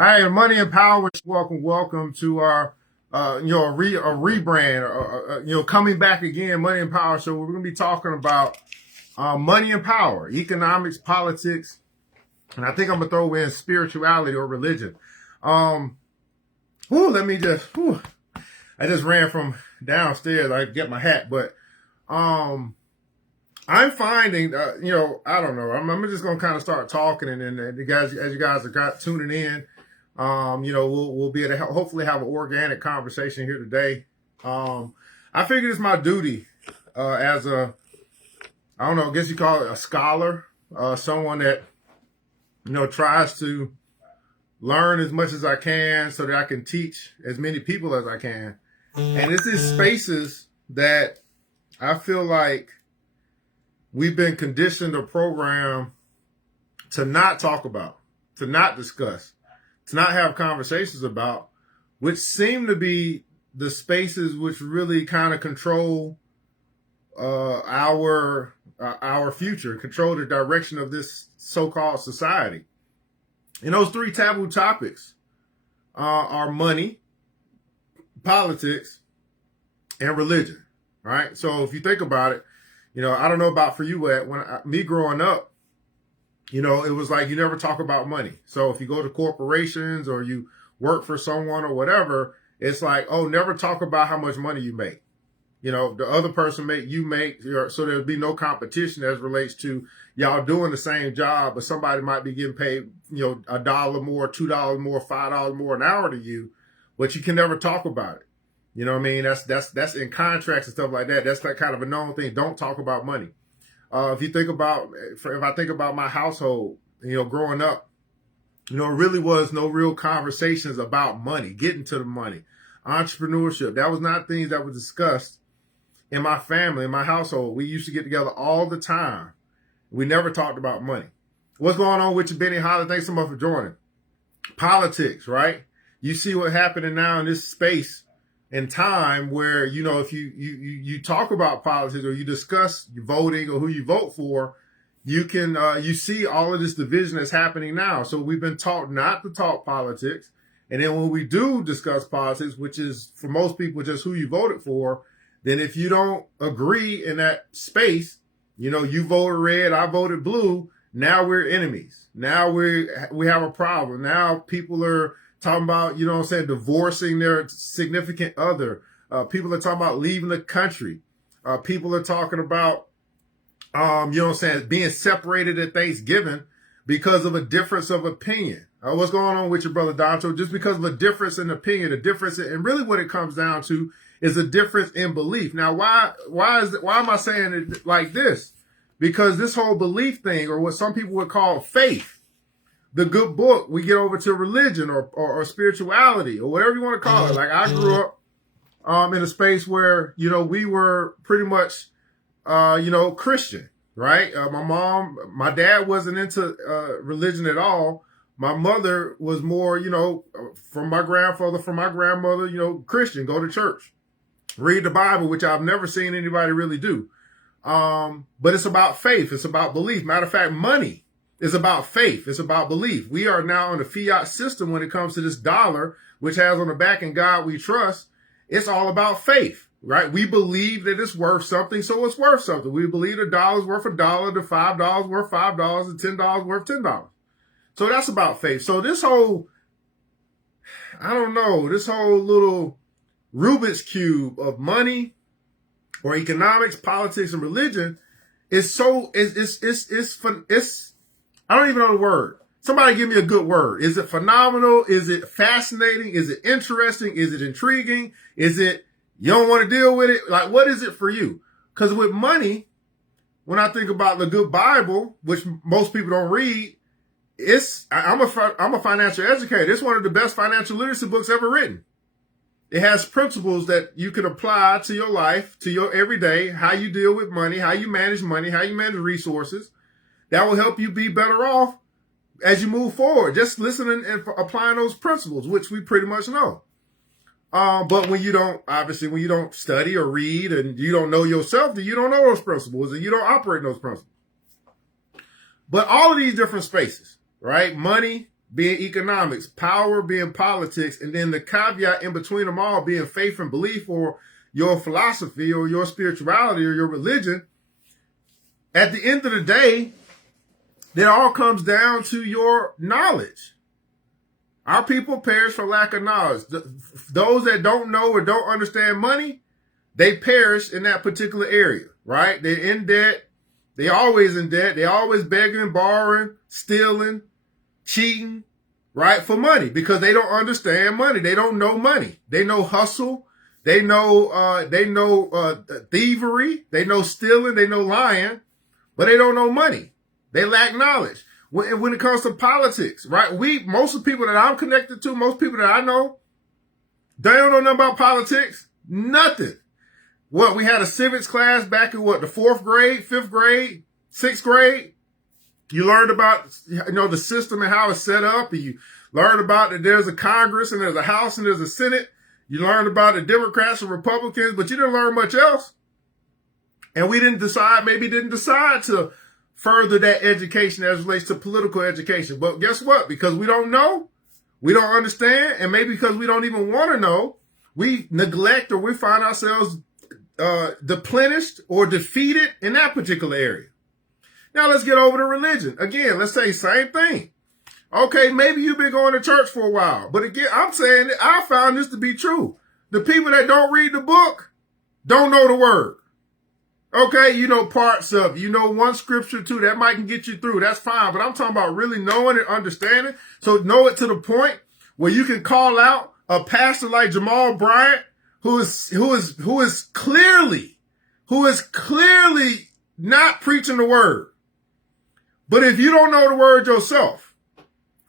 All right, Money and Power. Welcome to our, a rebrand, coming back again, Money and Power. So we're going to be talking about money and power, economics, politics, and I think I'm gonna throw in spirituality or religion. Um, I just ran from downstairs. I get my hat, but um, I'm finding, I don't know. I'm just gonna kind of start talking, and then you guys, as you guys are tuning in. We'll be able to hopefully have an organic conversation here today. I figured it's my duty as I don't know, I guess you call it a scholar, someone that, tries to learn as much as I can so that I can teach as many people as I can. And it's these spaces that I feel like we've been conditioned or programmed to not talk about, to not discuss, to not have conversations about, which seem to be the spaces which really kind of control our future, control the direction of this so-called society. And those three taboo topics are money, politics, and religion. Right. So if you think about it, I don't know about for you, me growing up, it was like you never talk about money. So if you go to corporations or you work for someone or whatever, it's like, oh, never talk about how much money you make. The other person you make, so there'll be no competition as relates to y'all doing the same job, but somebody might be getting paid, $1 more, $2 more, $5 more an hour to you, but you can never talk about it. You know what I mean? That's in contracts and stuff like that. That's that kind of a known thing. Don't talk about money. If I think about my household, growing up, it really was no real conversations about money, getting to the money, entrepreneurship. That was not things that were discussed in my family, in my household. We used to get together all the time. We never talked about money. What's going on with you, Benny Holland? Thanks so much for joining. Politics, right? You see what's happening now in this space and time where, if you talk about politics or you discuss voting or who you vote for, you can you see all of this division that's happening now. So we've been taught not to talk politics. And then when we do discuss politics, which is for most people just who you voted for, then if you don't agree in that space, you voted red, I voted blue, now we're enemies. Now we have a problem. Now people are talking about, divorcing their significant other. People are talking about leaving the country. People are talking about, being separated at Thanksgiving because of a difference of opinion. What's going on with your brother Donto? Just because of a difference in opinion, and really what it comes down to is a difference in belief. Now, why am I saying it like this? Because this whole belief thing, or what some people would call faith, the good book, we get over to religion or spirituality or whatever you want to call it. Like I grew up in a space where, we were pretty much, Christian, right? My dad wasn't into religion at all. My mother was more, from my grandfather, from my grandmother, Christian, go to church, read the Bible, which I've never seen anybody really do. But it's about faith. It's about belief. Matter of fact, money is about faith. It's about belief. We are now in a fiat system when it comes to this dollar, which has on the back, "In God we trust." It's all about faith, right? We believe that it's worth something, so it's worth something. We believe the dollar's worth $1, the $5 worth $5, and $10 worth $10. So that's about faith. So this whole, this whole little Rubik's Cube of money or economics, politics, and religion is I don't even know the word. Somebody give me a good word. Is it phenomenal? Is it fascinating? Is it interesting? Is it intriguing? Is it you don't want to deal with it? Like, what is it for you? Because with money, when I think about the good Bible, which most people don't read, I'm a financial educator. It's one of the best financial literacy books ever written. It has principles that you can apply to your life, to your everyday, how you deal with money, how you manage resources. That will help you be better off as you move forward. Just listening and applying those principles, which we pretty much know. But when you don't study or read and you don't know yourself, then you don't know those principles and you don't operate in those principles. But all of these different spaces, right? Money, being economics, power being politics, and then the caveat in between them all being faith and belief or your philosophy or your spirituality or your religion. At the end of the day, it all comes down to your knowledge. Our people perish for lack of knowledge. Those that don't know or don't understand money, they perish in that particular area, right? They're in debt. They always in debt. They always begging, borrowing, stealing, cheating, right, for money because they don't understand money. They don't know money. They know hustle. They know thievery. They know stealing. They know lying, but they don't know money. They lack knowledge. When it comes to politics, right? Most of the people that I'm connected to, most people that I know, they don't know nothing about politics. Nothing. We had a civics class back in the 4th grade, 5th grade, 6th grade. You learned about, the system and how it's set up. And you learned about that there's a Congress and there's a House and there's a Senate. You learned about the Democrats and Republicans, but you didn't learn much else. And we didn't decide to further that education as relates to political education. But guess what? Because we don't know, we don't understand, and maybe because we don't even want to know, we neglect or we find ourselves deplenished or defeated in that particular area. Now let's get over to religion. Again, let's say same thing. Okay, maybe you've been going to church for a while. But again, I'm saying that I found this to be true. The people that don't read the book don't know the word. Okay, you know parts of it. You know one scripture too. That might can get you through. That's fine. But I'm talking about really knowing and understanding. So know it to the point where you can call out a pastor like Jamal Bryant, who is clearly not preaching the word. But if you don't know the word yourself,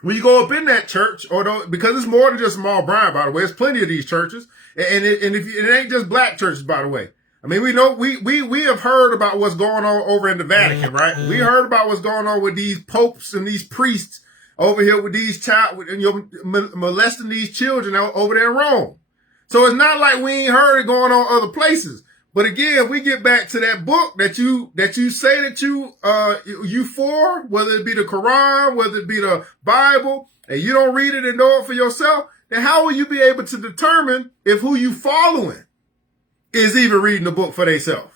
when you go up in that church, because it's more than just Jamal Bryant, by the way, there's plenty of these churches, and it ain't just black churches, by the way. I mean, we know we have heard about what's going on over in the Vatican, right? We heard about what's going on with these popes and these priests over here with these molesting these children over there in Rome. So it's not like we ain't heard it going on other places. But again, we get back to that book that you say that you for, whether it be the Quran, whether it be the Bible, and you don't read it and know it for yourself, then how will you be able to determine if who you following is even reading the book for themselves?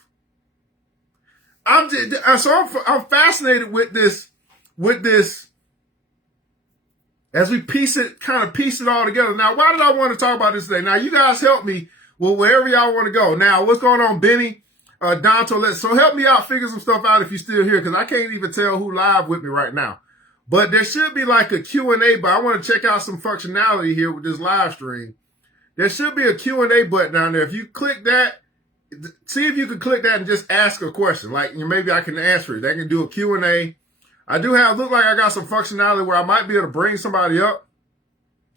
I'm fascinated with this as we piece it all together. Now, why did I want to talk about this today? Now, you guys help me with wherever y'all want to go. Now, what's going on, Benny, Donto? So help me out, figure some stuff out if you're still here, because I can't even tell who live with me right now. But there should be like a Q&A, but I want to check out some functionality here with this live stream. There should be a Q&A button down there. If you click that, see if you can click that and just ask a question. Like, maybe I can answer it. They can do a Q&A. I do look like I got some functionality where I might be able to bring somebody up.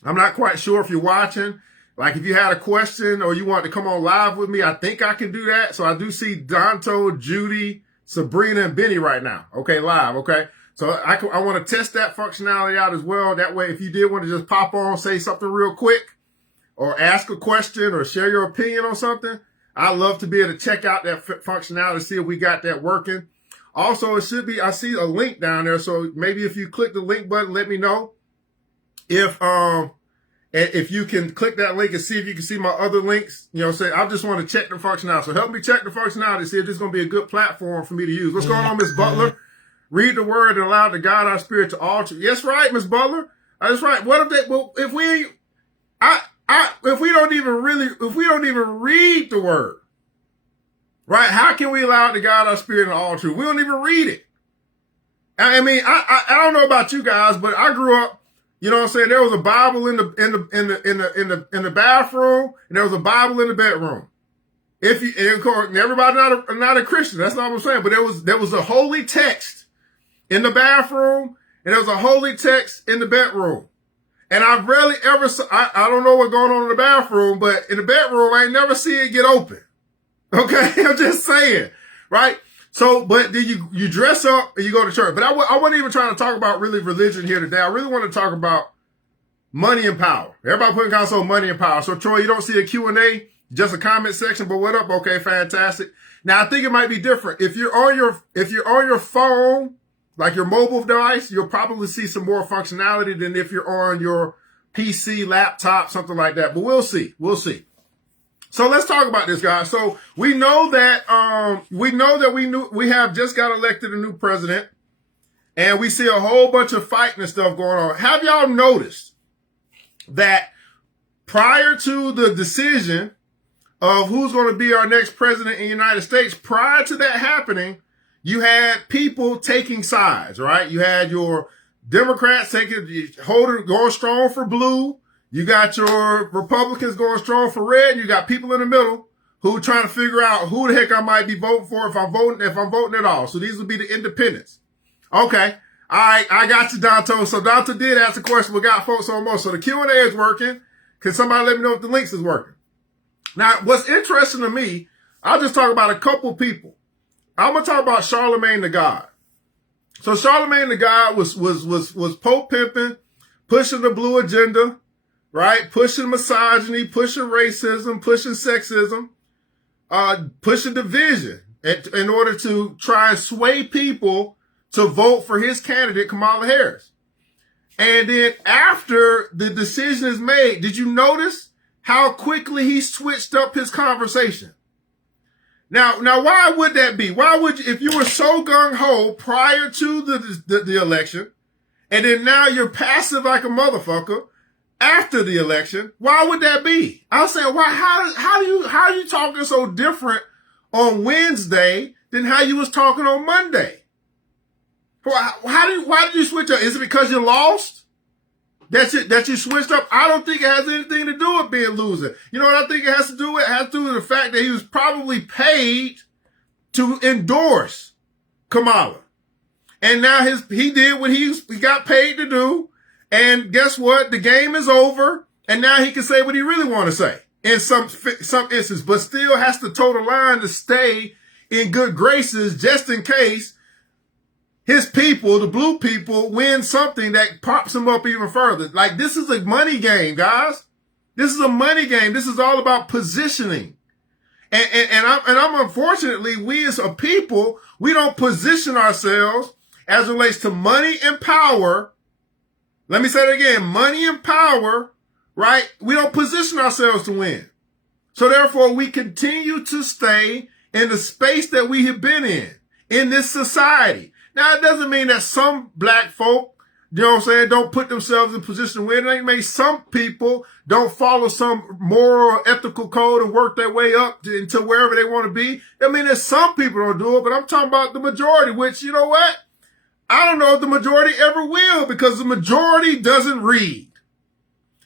I'm not quite sure if you're watching. Like if you had a question or you want to come on live with me, I think I can do that. So I do see Donto, Judy, Sabrina, and Benny right now. Okay, live. Okay. So I want to test that functionality out as well. That way, if you did want to just pop on, say something real quick or ask a question or share your opinion on something, I'd love to be able to check out that functionality, see if we got that working. Also, it should be, I see a link down there. So maybe if you click the link button, let me know if you can click that link and see if you can see my other links. Say I just want to check the functionality. So help me check the functionality, see if this is going to be a good platform for me to use. What's going on, Miss Butler? Read the word and allow the God our spirit to alter. Yes, right, Miss Butler. That's right. What if they? Well, if we don't even read the word, right? How can we allow the God our spirit to alter? We don't even read it. I mean, I don't know about you guys, but I grew up. You know what I'm saying? There was a Bible in the bathroom, and there was a Bible in the bedroom. Everybody not a Christian, that's not what I'm saying. But there was a holy text in the bathroom, and there was a holy text in the bedroom. And I've rarely ever I don't know what's going on in the bathroom, but in the bedroom, I ain't never see it get open. Okay, I'm just saying, right? So, but then you dress up and you go to church. But I wasn't even trying to talk about really religion here today. I really want to talk about money and power. Everybody putting console money and power. So, Troy, you don't see a Q&A, just a comment section. But what up? Okay, fantastic. Now, I think it might be different if you're on your phone. like your mobile device, you'll probably see some more functionality than if you're on your PC, laptop, something like that. But we'll see. We'll see. So let's talk about this, guys. So we know that we have just got elected a new president, and we see a whole bunch of fighting and stuff going on. Have y'all noticed that prior to the decision of who's going to be our next president in the United States, prior to that happening, you had people taking sides, right? You had your Democrats going strong for blue. You got your Republicans going strong for red. And you got people in the middle who are trying to figure out who the heck I might be voting for if I'm voting at all. So these would be the independents. Okay. All right. I got you, Danto. So Danto did ask a question. We got folks on most. So the Q&A is working. Can somebody let me know if the links is working? Now, what's interesting to me, I'll just talk about a couple people. I'm going to talk about Charlemagne the God. So Charlemagne the God was Pope pimping, pushing the blue agenda, right? Pushing misogyny, pushing racism, pushing sexism, pushing division in order to try and sway people to vote for his candidate, Kamala Harris. And then after the decision is made, did you notice how quickly he switched up his conversation? Now, why would that be? Why would you, if you were so gung-ho prior to the election, and then now you're passive like a motherfucker after the election, why would that be? I was saying, why? How are you talking so different on Wednesday than how you was talking on Monday? Why did you switch up? Is it because you lost? That you switched up? I don't think it has anything to do with being losing. You know what I think it has to do with? It has to do with the fact that he was probably paid to endorse Kamala. And now he did what he got paid to do. And guess what? The game is over. And now he can say what he really want to say in some instances, but still has to toe the line to stay in good graces just in case his people, the blue people, win something that props him up even further. Like, this is a money game, guys. This is a money game. This is all about positioning. And I'm unfortunately, we as a people, we don't position ourselves as it relates to money and power. Let me say it again. Money and power, right? We don't position ourselves to win. So therefore, we continue to stay in the space that we have been in this society. Now, it doesn't mean that some black folk, you know what I'm saying, don't put themselves in position to win. It ain't mean some people don't follow some moral or ethical code and work their way up into wherever they want to be. I mean, there's some people don't do it, but I'm talking about the majority, which, you know what? I don't know if the majority ever will, because the majority doesn't read.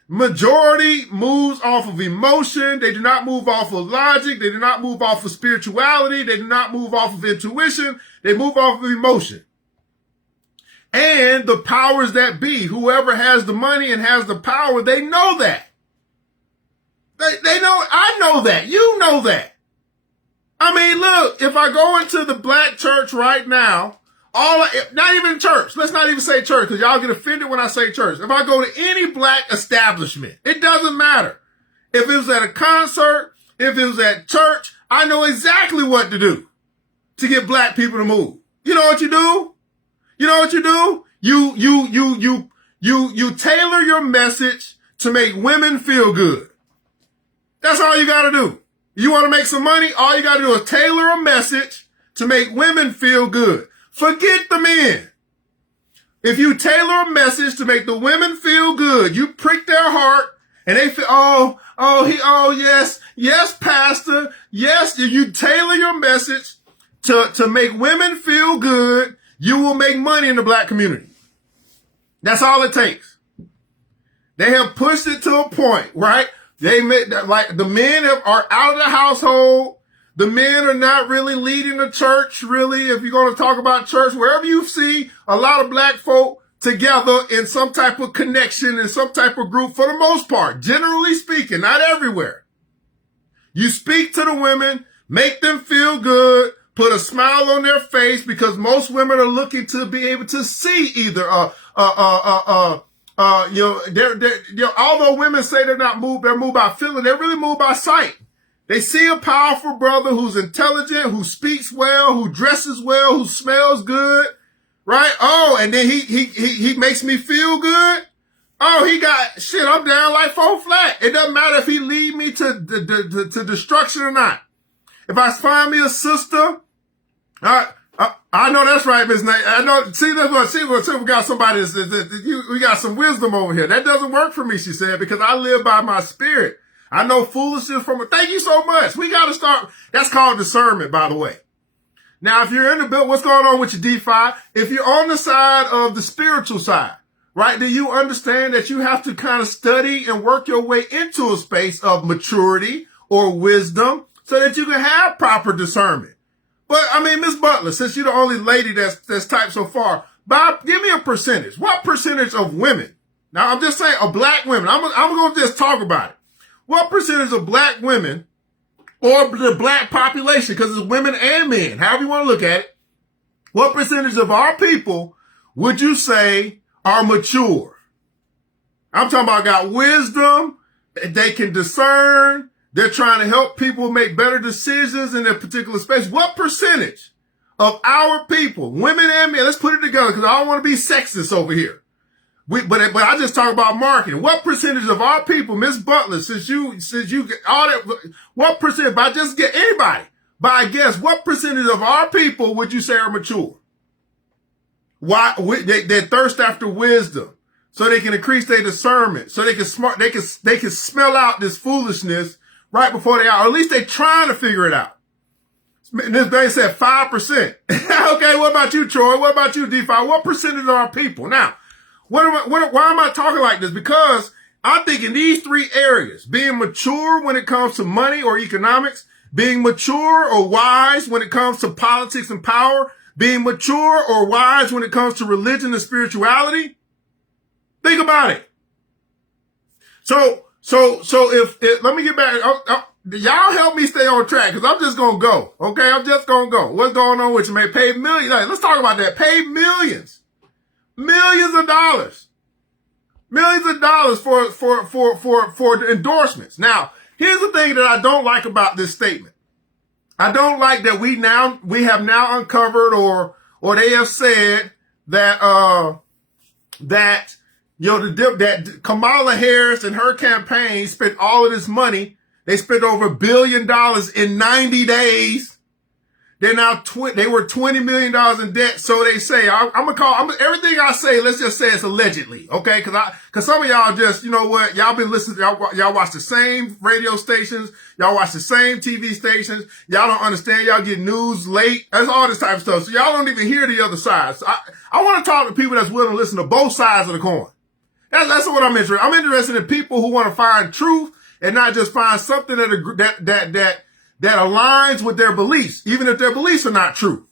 Majority moves off of emotion. They do not move off of logic. They do not move off of spirituality. They do not move off of intuition. They move off of emotion. And the powers that be, whoever has the money and has the power, they know that. They know, I know that. You know that. I mean, look, if I go into the black church right now, not even church. Let's not even say church, because y'all get offended when I say church. If I go to any black establishment, it doesn't matter. If it was at a concert, if it was at church, I know exactly what to do to get black people to move. You know what you do? You know what you do? You tailor your message to make women feel good. That's all you got to do. You want to make some money? All you got to do is tailor a message to make women feel good. Forget the men. If you tailor a message to make the women feel good, you prick their heart and they feel, yes, pastor. Yes, if you tailor your message to make women feel good, you will make money in the black community. That's all it takes. They have pushed it to a point, right? They made like the men are out of the household. The men are not really leading the church, really. If you're going to talk about church, wherever you see a lot of black folk together in some type of connection, in some type of group, for the most part, generally speaking, not everywhere. You speak to the women, make them feel good, put a smile on their face, because most women are looking to be able to see either, although women say they're moved by feeling, they're really moved by sight. They see a powerful brother who's intelligent, who speaks well, who dresses well, who smells good, right? Oh, and then he makes me feel good. Oh, he got shit. I'm down like 4 flat. It doesn't matter if he lead me to destruction or not. If I find me a sister, I know that's right, Miss Nate. I know. See, that's what. See, we got somebody. We got some wisdom over here. That doesn't work for me, she said, because I live by my spirit. I know foolishness from. Thank you so much. We got to start. That's called discernment, by the way. Now, if you're in the bill, what's going on with your DeFi? If you're on the side of the spiritual side, right, then you understand that you have to kind of study and work your way into a space of maturity or wisdom so that you can have proper discernment. But, I mean, Miss Butler, since you're the only lady that's typed so far, Bob, give me a percentage. What percentage of women? Now, I'm just saying, of black women. I'm going to just talk about it. What percentage of black women or the black population, because it's women and men, however you want to look at it, what percentage of our people would you say are mature? I'm talking about got wisdom, they can discern, they're trying to help people make better decisions in their particular space. What percentage of our people, women and men, let's put it together because I don't want to be sexist over here. But I just talk about marketing. What percentage of our people, Miss Butler, since you get all that, what percentage, by just get anybody, by guess, what percentage of our people would you say are mature? Why they thirst after wisdom, so they can increase their discernment, so they can smell out this foolishness right before they are, or at least they trying to figure it out. This thing said 5%. Okay, what about you, Troy? What about you, DeFi? What percentage of our people? Now, why am I talking like this? Because I'm thinking these 3 areas, being mature when it comes to money or economics, being mature or wise when it comes to politics and power, being mature or wise when it comes to religion and spirituality. Think about it. So if let me get back. Y'all help me stay on track because I'm just going to go. Okay. I'm just going to go. What's going on with you, man? Paid millions. Let's talk about that. Paid millions. Millions of dollars for endorsements. Now, here's the thing that I don't like about this statement. I don't like that we have now uncovered or they have said that that Kamala Harris and her campaign spent all of this money. They spent over $1 billion in 90 days. They're now they were $20 million in debt. So they say, everything I say, let's just say it's allegedly. Okay. Cause some of y'all just, you know what? Y'all been listening. Y'all watch the same radio stations. Y'all watch the same TV stations. Y'all don't understand. Y'all get news late. That's all this type of stuff. So y'all don't even hear the other side. So I want to talk to people that's willing to listen to both sides of the coin. That's what I'm interested in. I'm interested in people who want to find truth and not just find something that aligns with their beliefs, even if their beliefs are not true.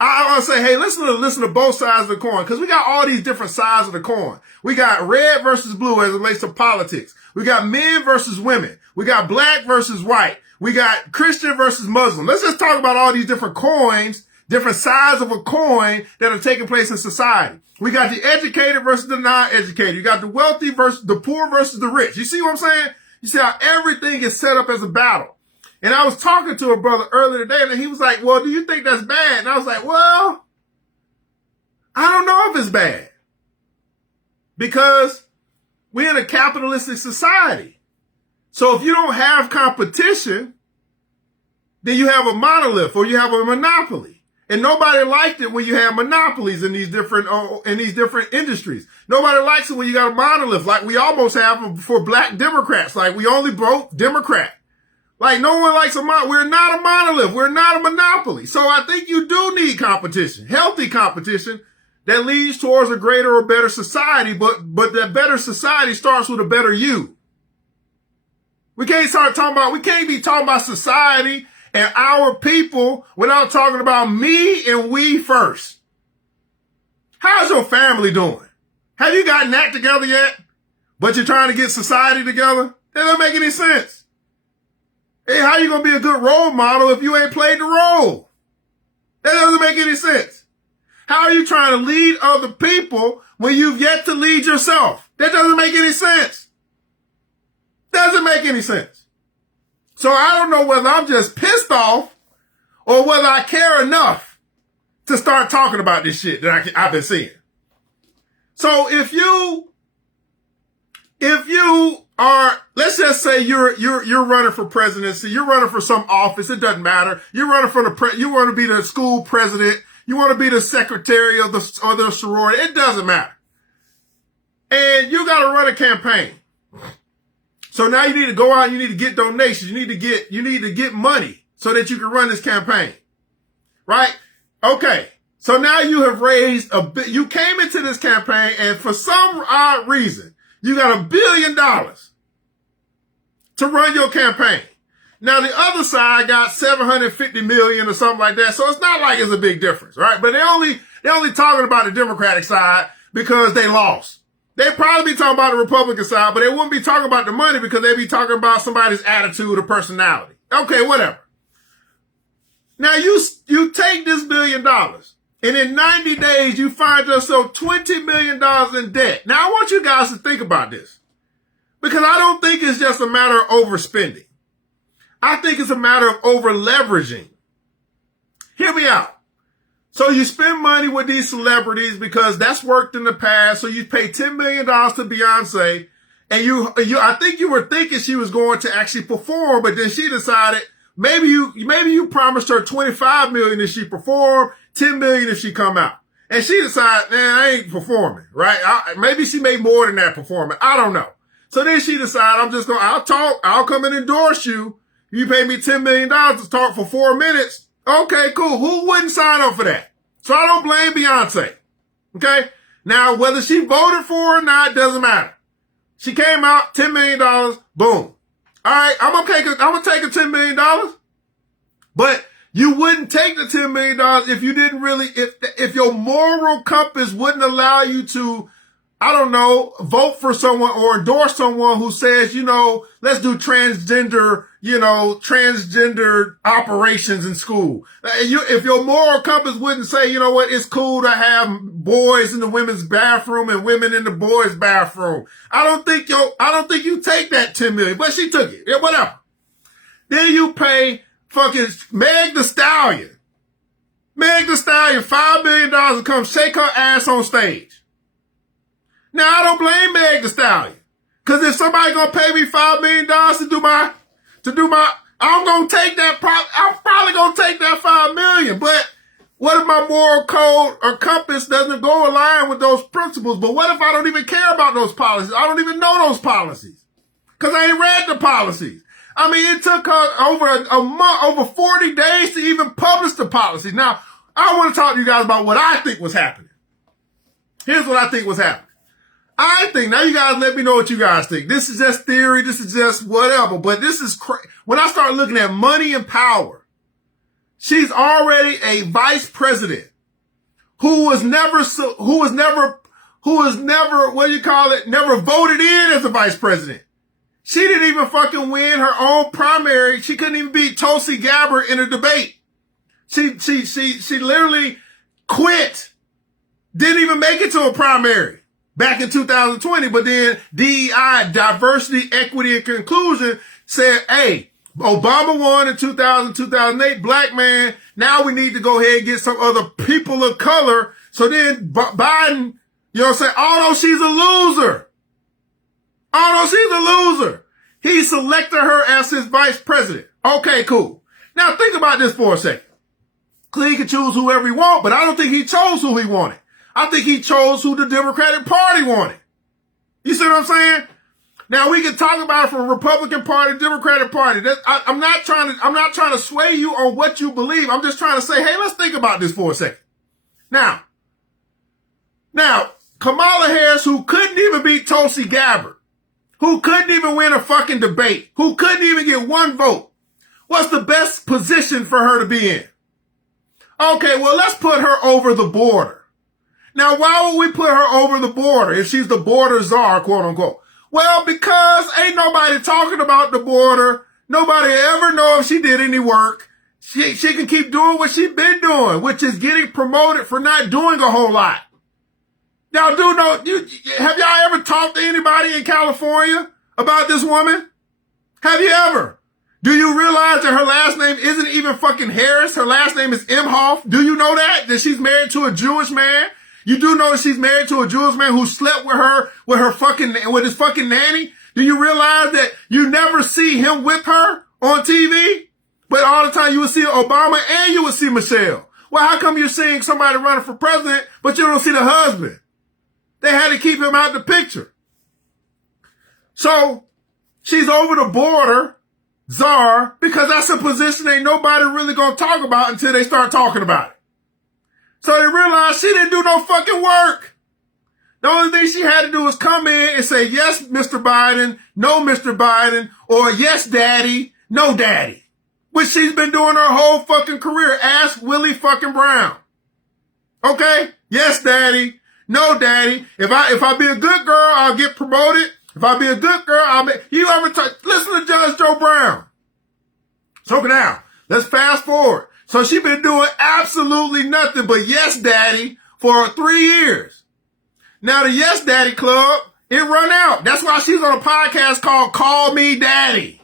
I want to say, hey, listen to both sides of the coin, because we got all these different sides of the coin. We got red versus blue as it relates to politics. We got men versus women. We got black versus white. We got Christian versus Muslim. Let's just talk about all these different coins, different sides of a coin that are taking place in society. We got the educated versus the non-educated. You got the wealthy versus the poor versus the rich. You see what I'm saying? You see how everything is set up as a battle. And I was talking to a brother earlier today, and he was like, well, do you think that's bad? And I was like, well, I don't know if it's bad. Because we're in a capitalistic society. So if you don't have competition, then you have a monolith or you have a monopoly. And nobody liked it when you have monopolies in these different industries. Nobody likes it when you got a monolith, like we almost have for black Democrats. Like we only vote Democrat. Like no one likes we're not a monolith. We're not a monopoly. So I think you do need competition, healthy competition that leads towards a greater or better society. But that better society starts with a better you. We can't be talking about society and our people without talking about me and we first. How's your family doing? Have you gotten that together yet? But you're trying to get society together? That doesn't make any sense. Hey, how you going to be a good role model if you ain't played the role? That doesn't make any sense. How are you trying to lead other people when you've yet to lead yourself? That doesn't make any sense. Doesn't make any sense. So I don't know whether I'm just pissed off or whether I care enough to start talking about this shit that I've been seeing. So if you are, let's just say you're running for presidency, you're running for some office, it doesn't matter. You're running for you want to be the school president, you want to be the secretary of the sorority, it doesn't matter. And you got to run a campaign. So now you need to go out, you need to get donations, you need to get money so that you can run this campaign. Right? Okay. So now you have raised you came into this campaign and for some odd reason, you got $1 billion to run your campaign. Now the other side got 750 million or something like that. So it's not like it's a big difference, right? But they're only talking about the Democratic side because they lost. They'd probably be talking about the Republican side, but they wouldn't be talking about the money because they'd be talking about somebody's attitude or personality. Okay, whatever. Now you take this $1 billion and in 90 days you find yourself $20 million in debt. Now I want you guys to think about this because I don't think it's just a matter of overspending. I think it's a matter of over leveraging. Hear me out. So you spend money with these celebrities because that's worked in the past. So you pay $10 million to Beyonce and I think you were thinking she was going to actually perform, but then she decided maybe you promised her 25 million if she performed, 10 million if she come out. And she decided, man, I ain't performing, right? Maybe she made more than that performing. I don't know. So then she decided, I'll come and endorse you. You pay me $10 million to talk for 4 minutes. Okay, cool. Who wouldn't sign up for that? So I don't blame Beyonce. Okay? Now, whether she voted for it or not, doesn't matter. She came out, $10 million, boom. All right, I'm gonna take a $10 million. But you wouldn't take the $10 million if you didn't really, if your moral compass wouldn't allow you to, I don't know, vote for someone or endorse someone who says, let's do transgender operations in school. If your moral compass wouldn't say, you know what, it's cool to have boys in the women's bathroom and women in the boys' bathroom. I don't think you take that 10 million, but she took it. Yeah, whatever. Then you pay fucking Meg the Stallion. Meg the Stallion, $5 million to come shake her ass on stage. Now, I don't blame Meg the Stallion. Cause if somebody gonna pay me $5 million I'm gonna take that, I'm probably gonna take that 5 million. But what if my moral code or compass doesn't go align with those principles? But what if I don't even care about those policies? I don't even know those policies. Cause I ain't read the policies. I mean, it took her over a month, over 40 days to even publish the policies. Now, I want to talk to you guys about what I think was happening. Here's what I think was happening. Now you guys let me know what you guys think. This is just theory. This is just whatever. But this is when I start looking at money and power, she's already a vice president who was never, never voted in as a vice president. She didn't even fucking win her own primary. She couldn't even beat Tulsi Gabbard in a debate. She literally quit. Didn't even make it to a primary back in 2020. But then DEI, diversity, equity, and inclusion said, hey, Obama won in 2008, black man. Now we need to go ahead and get some other people of color. So then Biden, although she's a loser, he selected her as his vice president. Okay, cool. Now think about this for a second. He can choose whoever he wants, but I don't think he chose who he wanted. I think he chose who the Democratic Party wanted. You see what I'm saying? Now we can talk about it from Republican Party, Democratic Party. I'm not trying to sway you on what you believe. I'm just trying to say, hey, let's think about this for a second. Now, Kamala Harris, who couldn't even beat Tulsi Gabbard, who couldn't even win a fucking debate, who couldn't even get one vote, what's the best position for her to be in? Okay, well, let's put her over the border. Now, why would we put her over the border if she's the border czar, quote unquote? Well, because ain't nobody talking about the border. Nobody ever know if she did any work. She can keep doing what she's been doing, which is getting promoted for not doing a whole lot. Y'all have y'all ever talked to anybody in California about this woman? Have you ever? Do you realize that her last name isn't even fucking Harris? Her last name is Imhoff. Do you know that? That she's married to a Jewish man? You do know that she's married to a Jewish man who slept with with his fucking nanny? Do you realize that you never see him with her on TV? But all the time you would see Obama and you would see Michelle. Well, how come you're seeing somebody running for president, but you don't see the husband? They had to keep him out the picture. So she's over the border czar because that's a position ain't nobody really gonna talk about until they start talking about it. So they realized she didn't do no fucking work. The only thing she had to do was come in and say, yes, Mr. Biden, no, Mr. Biden, or yes, daddy, no, daddy. Which she's been doing her whole fucking career. Ask Willie fucking Brown. Okay? Yes, daddy. No, daddy. If I be a good girl, I'll get promoted. If I be a good girl, listen to Judge Joe Brown. So now, let's fast forward. So she been doing absolutely nothing but yes, daddy for 3 years. Now the Yes Daddy Club, it run out. That's why she's on a podcast called Call Me Daddy.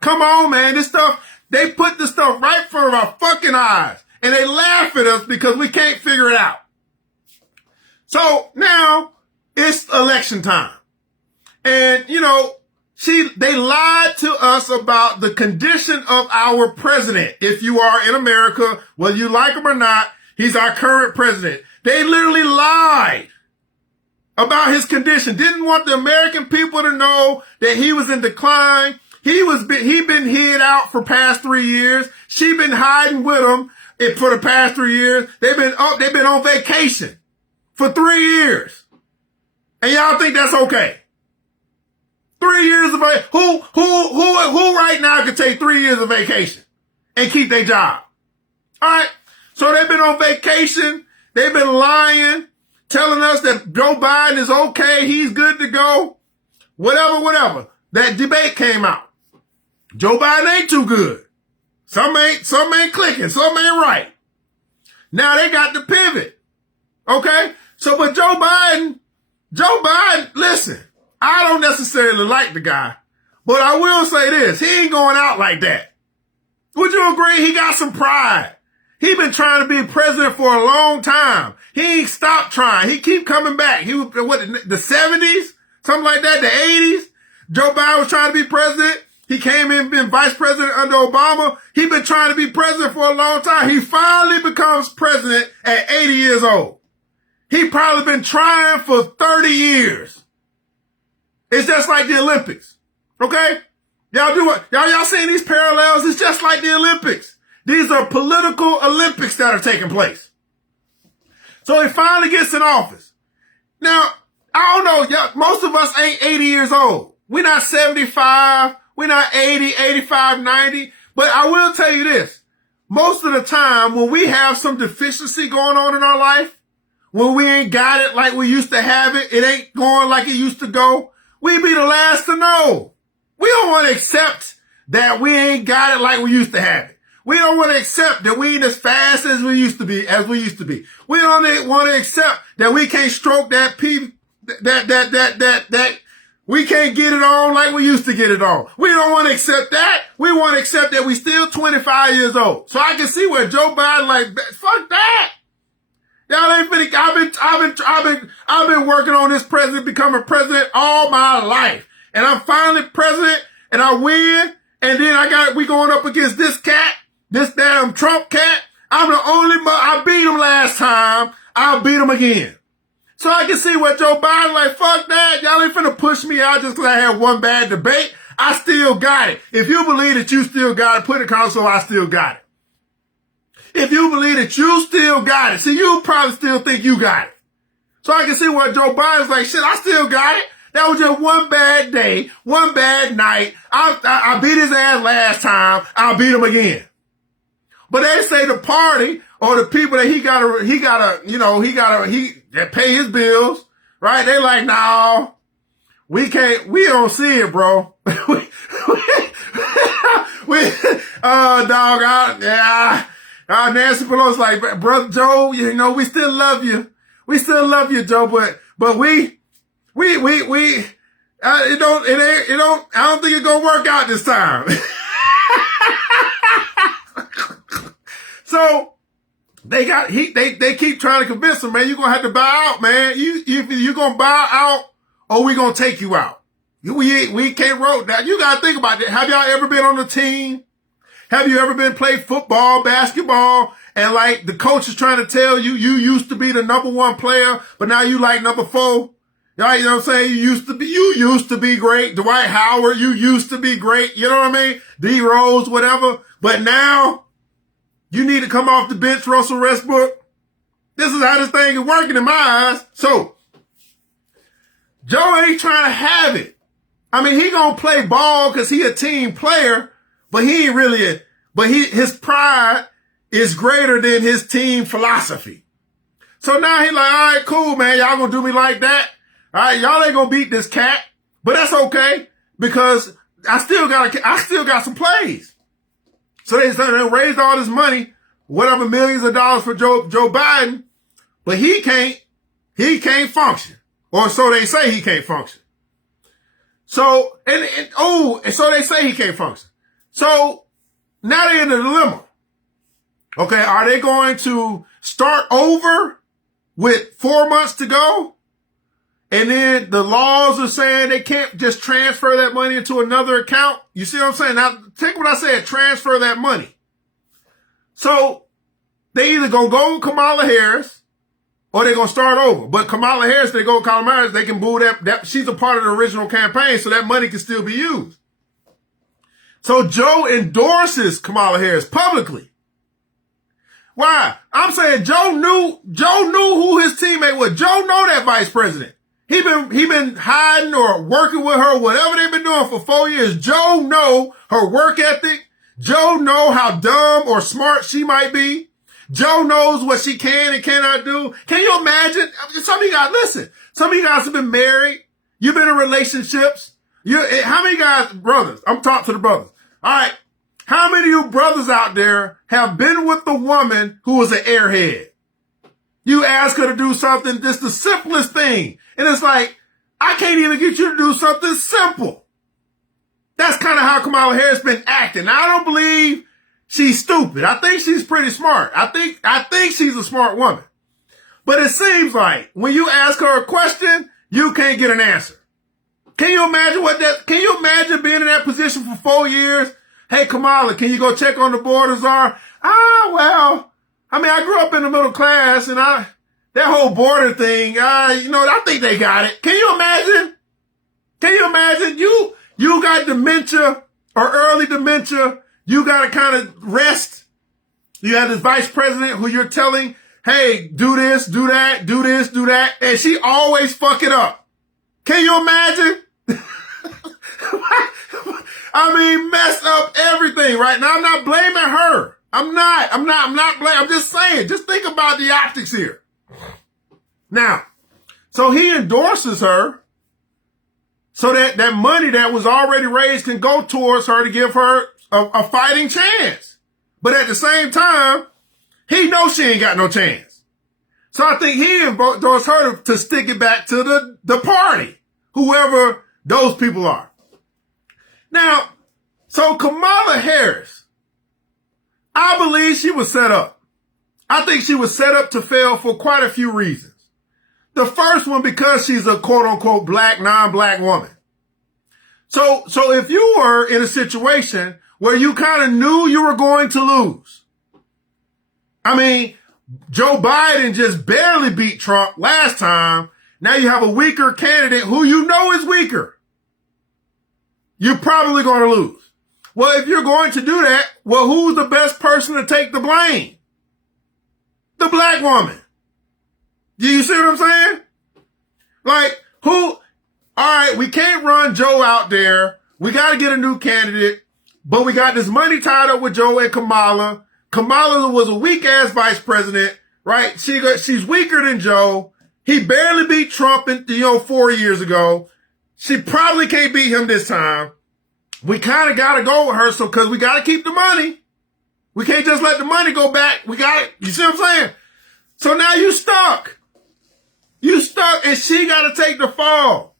Come on, man. This stuff, they put this stuff right in front of our fucking eyes. And they laugh at us because we can't figure it out. So now it's election time. And, they lied to us about the condition of our president. If you are in America, whether you like him or not, he's our current president. They literally lied about his condition. Didn't want the American people to know that he was in decline. He been hid out for past 3 years. She been hiding with him for the past 3 years. They've been on vacation for 3 years. And y'all think that's okay? 3 years of who right now could take 3 years of vacation and keep their job? All right. So they've been on vacation. They've been lying, telling us that Joe Biden is okay. He's good to go. Whatever. That debate came out. Joe Biden ain't too good. Some ain't clicking. Some ain't right. Now they got to pivot. Okay. So, but Joe Biden, listen, I don't necessarily like the guy, but I will say this. He ain't going out like that. Would you agree? He got some pride. He been trying to be president for a long time. He ain't stopped trying. He keep coming back. He was, the 70s? Something like that, the 80s? Joe Biden was trying to be president. He came in, been vice president under Obama. He been trying to be president for a long time. He finally becomes president at 80 years old. He probably been trying for 30 years. It's just like the Olympics. Okay? Y'all do what? Y'all seeing these parallels? It's just like the Olympics. These are political Olympics that are taking place. So he finally gets in office. Now, I don't know, most of us ain't 80 years old. We're not 75. We're not 80, 85, 90. But I will tell you this. Most of the time, when we have some deficiency going on in our life, when we ain't got it like we used to have it, it ain't going like it used to go, we be the last to know. We don't want to accept that we ain't got it like we used to have it. We don't want to accept that we ain't as fast as we used to be. We don't want to accept that we can't stroke that that we can't get it on like we used to get it on. We don't want to accept that. We want to accept that we still 25 years old. So I can see where Joe Biden like, fuck that. Y'all ain't finna, I've been working on this president, becoming president all my life. And I'm finally president and I win. And then we going up against this cat, this damn Trump cat. I beat him last time. I'll beat him again. So I can see what Joe Biden like, fuck that. Y'all ain't finna push me out just because I had one bad debate. I still got it. If you believe that you still got it, put it in the console, I still got it. If you believe that you still got it, see, you probably still think you got it. So I can see what Joe Biden's like, shit, I still got it. That was just one bad day, one bad night. I beat his ass last time. I'll beat him again. But they say the party or the people that he that pay his bills, right? They like, no, we don't see it, bro. Nancy Pelosi's like, Brother Joe, we still love you. We still love you, Joe, but I don't think it's gonna work out this time. So they keep trying to convince him, man, you're gonna have to bow out, man. You gonna bow out or we gonna take you out. We can't roll that. You gotta think about that. Have y'all ever been on a team? Have you ever been play football, basketball, and like the coach is trying to tell you, you used to be the number 1 player, but now you like number 4? You know what I'm saying? You used to be great. Dwight Howard, you used to be great. You know what I mean? D Rose, whatever. But now you need to come off the bench, Russell Westbrook. This is how this thing is working in my eyes. So Joe ain't trying to have it. I mean, he gonna play ball because he a team player, but he ain't really his pride is greater than his team philosophy. So now he like, all right, cool, man. Y'all gonna do me like that? All right, y'all ain't gonna beat this cat, but that's okay because I still got some plays. So they raised all this money, whatever, millions of dollars for Joe Biden, but he can't function. Or so they say he can't function. So, so they say he can't function. So now they're in a dilemma. Okay, are they going to start over with 4 months to go? And then the laws are saying they can't just transfer that money into another account. You see what I'm saying? Now, take what I said, transfer that money. So they either gonna go with Kamala Harris or they're gonna start over. But Kamala Harris, they go with Kamala Harris, they can boo that she's a part of the original campaign, so that money can still be used. So Joe endorses Kamala Harris publicly. Why? I'm saying Joe knew who his teammate was. Joe know that vice president. He been hiding or working with her, whatever they've been doing for 4 years. Joe know her work ethic. Joe know how dumb or smart she might be. Joe knows what she can and cannot do. Can you imagine? Some of you guys, listen, some of you guys have been married. You've been in relationships. How many guys, brothers? I'm talking to the brothers. All right. How many of you brothers out there have been with the woman who was an airhead? You ask her to do something, just the simplest thing. And it's like, I can't even get you to do something simple. That's kind of how Kamala Harris been acting. Now, I don't believe she's stupid. I think she's pretty smart. I think she's a smart woman. But it seems like when you ask her a question, you can't get an answer. Can you imagine being in that position for 4 years? Hey, Kamala, can you go check on the borders? Well, I mean, I grew up in the middle class and that whole border thing, I think they got it. Can you imagine? Can you imagine? You got dementia or early dementia. You got to kind of rest. You have this vice president who you're telling, hey, do this, do that, do this, do that. And she always fuck it up. Can you imagine? I mean, mess up everything right now. I'm not blaming her. I'm not blaming. I'm just saying, just think about the optics here. Now, so he endorses her so that money that was already raised can go towards her to give her a fighting chance. But at the same time, he knows she ain't got no chance. So I think he endorsed her to stick it back to the party, whoever those people are. Now, so Kamala Harris, I believe she was set up. I think she was set up to fail for quite a few reasons. The first one, because she's a quote unquote black, non-black woman. So if you were in a situation where you kind of knew you were going to lose, I mean, Joe Biden just barely beat Trump last time. Now you have a weaker candidate who you know is weaker. You're probably going to lose. Well, if you're going to do that, well, who's the best person to take the blame? The black woman. Do you see what I'm saying? Like, all right, we can't run Joe out there. We got to get a new candidate, but we got this money tied up with Joe and Kamala. Kamala was a weak ass vice president, right? She's weaker than Joe. He barely beat Trump 4 years ago. She probably can't beat him this time. We kind of got to go with her, because we got to keep the money. We can't just let the money go back. We got it. You see what I'm saying? So now you stuck. You stuck, and she got to take the fall.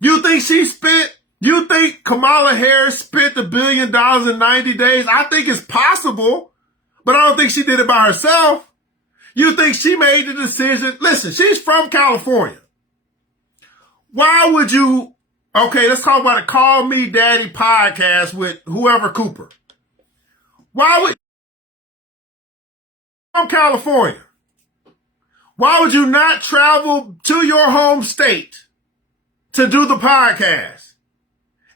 You think Kamala Harris spent $1 billion in 90 days? I think it's possible, but I don't think she did it by herself. You think she made the decision? Listen, she's from California. Why would you, okay, let's talk about a Call Me Daddy podcast with whoever Cooper. Why would, from California, why would you not travel to your home state to do the podcast?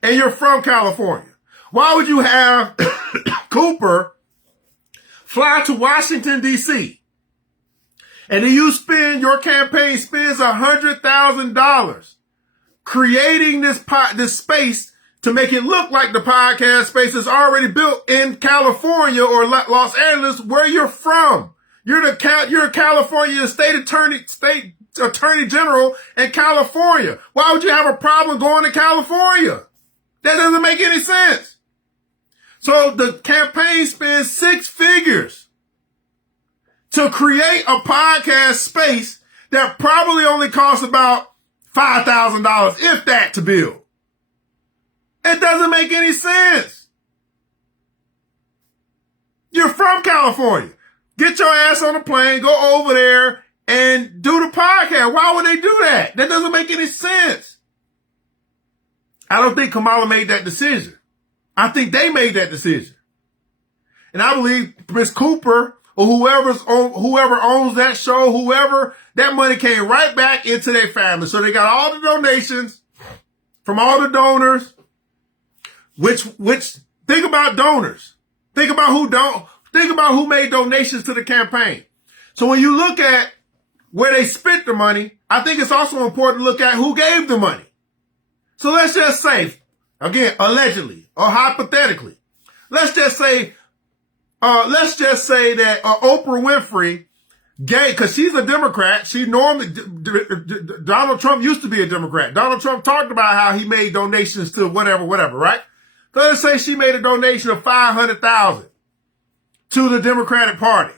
And you're from California. Why would you have Cooper fly to Washington, D.C. and then your campaign spends $100,000 creating this space to make it look like the podcast space is already built in California or Los Angeles, where you're from. You're a California state attorney general in California. Why would you have a problem going to California? That doesn't make any sense. So the campaign spends 6 figures to create a podcast space that probably only costs about $5,000, if that, to build. It doesn't make any sense. You're from California. Get your ass on a plane, go over there and do the podcast. Why would they do that? That doesn't make any sense. I don't think Kamala made that decision. I think they made that decision. And I believe Ms. Cooper or whoever owns that show, that money came right back into their family. So they got all the donations from all the donors, which think about donors. Think about who made donations to the campaign. So when you look at where they spent the money, I think it's also important to look at who gave the money. So let's just say, again, allegedly or hypothetically, let's just say that Oprah Winfrey gave, because she's a Democrat. Donald Trump used to be a Democrat. Donald Trump talked about how he made donations to whatever, right? So let's say she made a donation of $500,000 to the Democratic Party.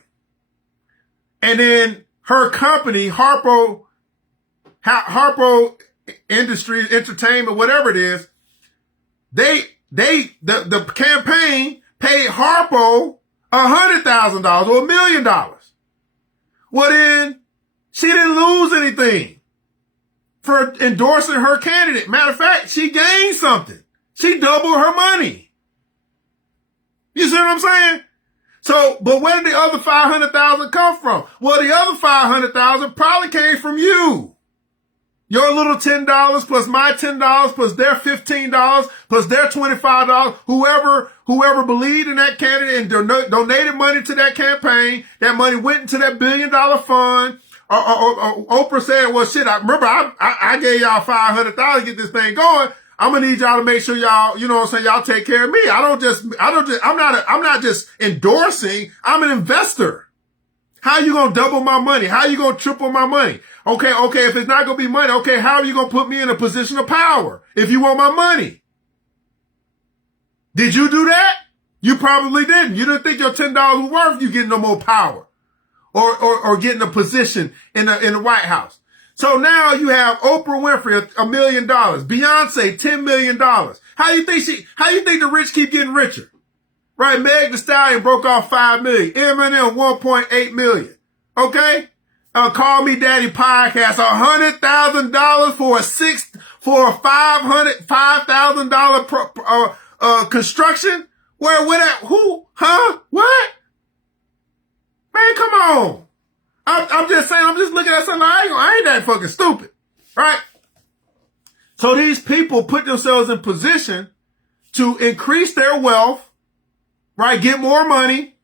And then her company, Harpo Industries, Entertainment, whatever it is, the campaign paid Harpo $100,000 or $1 million. Well, then she didn't lose anything for endorsing her candidate. Matter of fact, she gained something. She doubled her money. You see what I'm saying? So, but where did the other $500,000 come from? Well, the other $500,000 probably came from you. Your little $10 plus my $10 plus their $15 plus their $25. Whoever believed in that candidate and donated money to that campaign, that money went into that $1 billion fund. Or Oprah said, well, shit, I gave y'all $500,000 to get this thing going. I'm gonna need y'all to make sure y'all, you know what I'm saying, y'all take care of me. I'm not just endorsing, I'm an investor. How you gonna double my money? How you gonna triple my money? Okay, if it's not gonna be money, okay, how are you gonna put me in a position of power if you want my money? Did you do that? You probably didn't. You didn't think your $10 was worth you getting no more power or getting a position in the White House. So now you have Oprah Winfrey, $1 million, Beyonce, $10 million. How you think the rich keep getting richer? Right, Meg Thee Stallion broke off $5 million. Eminem, $1.8 million. Okay? Call Me Daddy podcast, $100,000 for a $5,000 construction? Who? Huh? What? Man, come on. I'm just saying, I'm just looking at something, I ain't that fucking stupid. Right? So these people put themselves in position to increase their wealth, right? Get more money,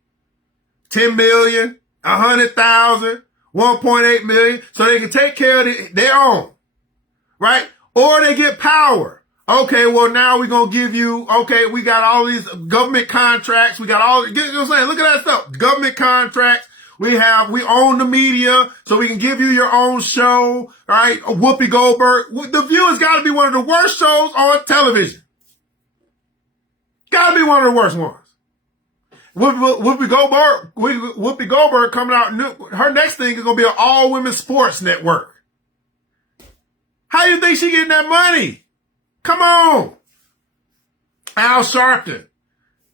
10 million, 100,000, 1.8 million, so they can take care of their own, right? Or they get power. Okay, well, now we're going to give you, okay, we got all these government contracts. You know what I'm saying? Look at that stuff. Government contracts. We own the media, so we can give you your own show, right? Whoopi Goldberg. The View has got to be one of the worst shows on television. Got to be one of the worst ones. Whoopi Goldberg coming out, her next thing is going to be an all-women sports network. How do you think she getting that money? Come on. Al Sharpton.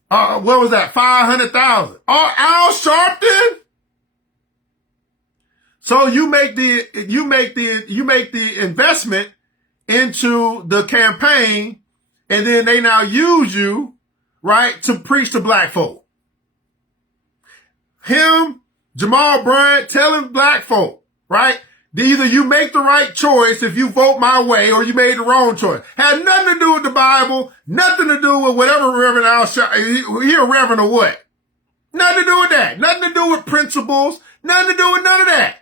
What was that? 500,000. Oh, Al Sharpton? So you make the investment into the campaign, and then they now use you, right, to preach to black folk. Him, Jamal Bryant, telling black folk, right, either you make the right choice if you vote my way, or you made the wrong choice. Had nothing to do with the Bible, nothing to do with whatever Reverend Al Sharpton, he a reverend or what? Nothing to do with that. Nothing to do with principles. Nothing to do with none of that.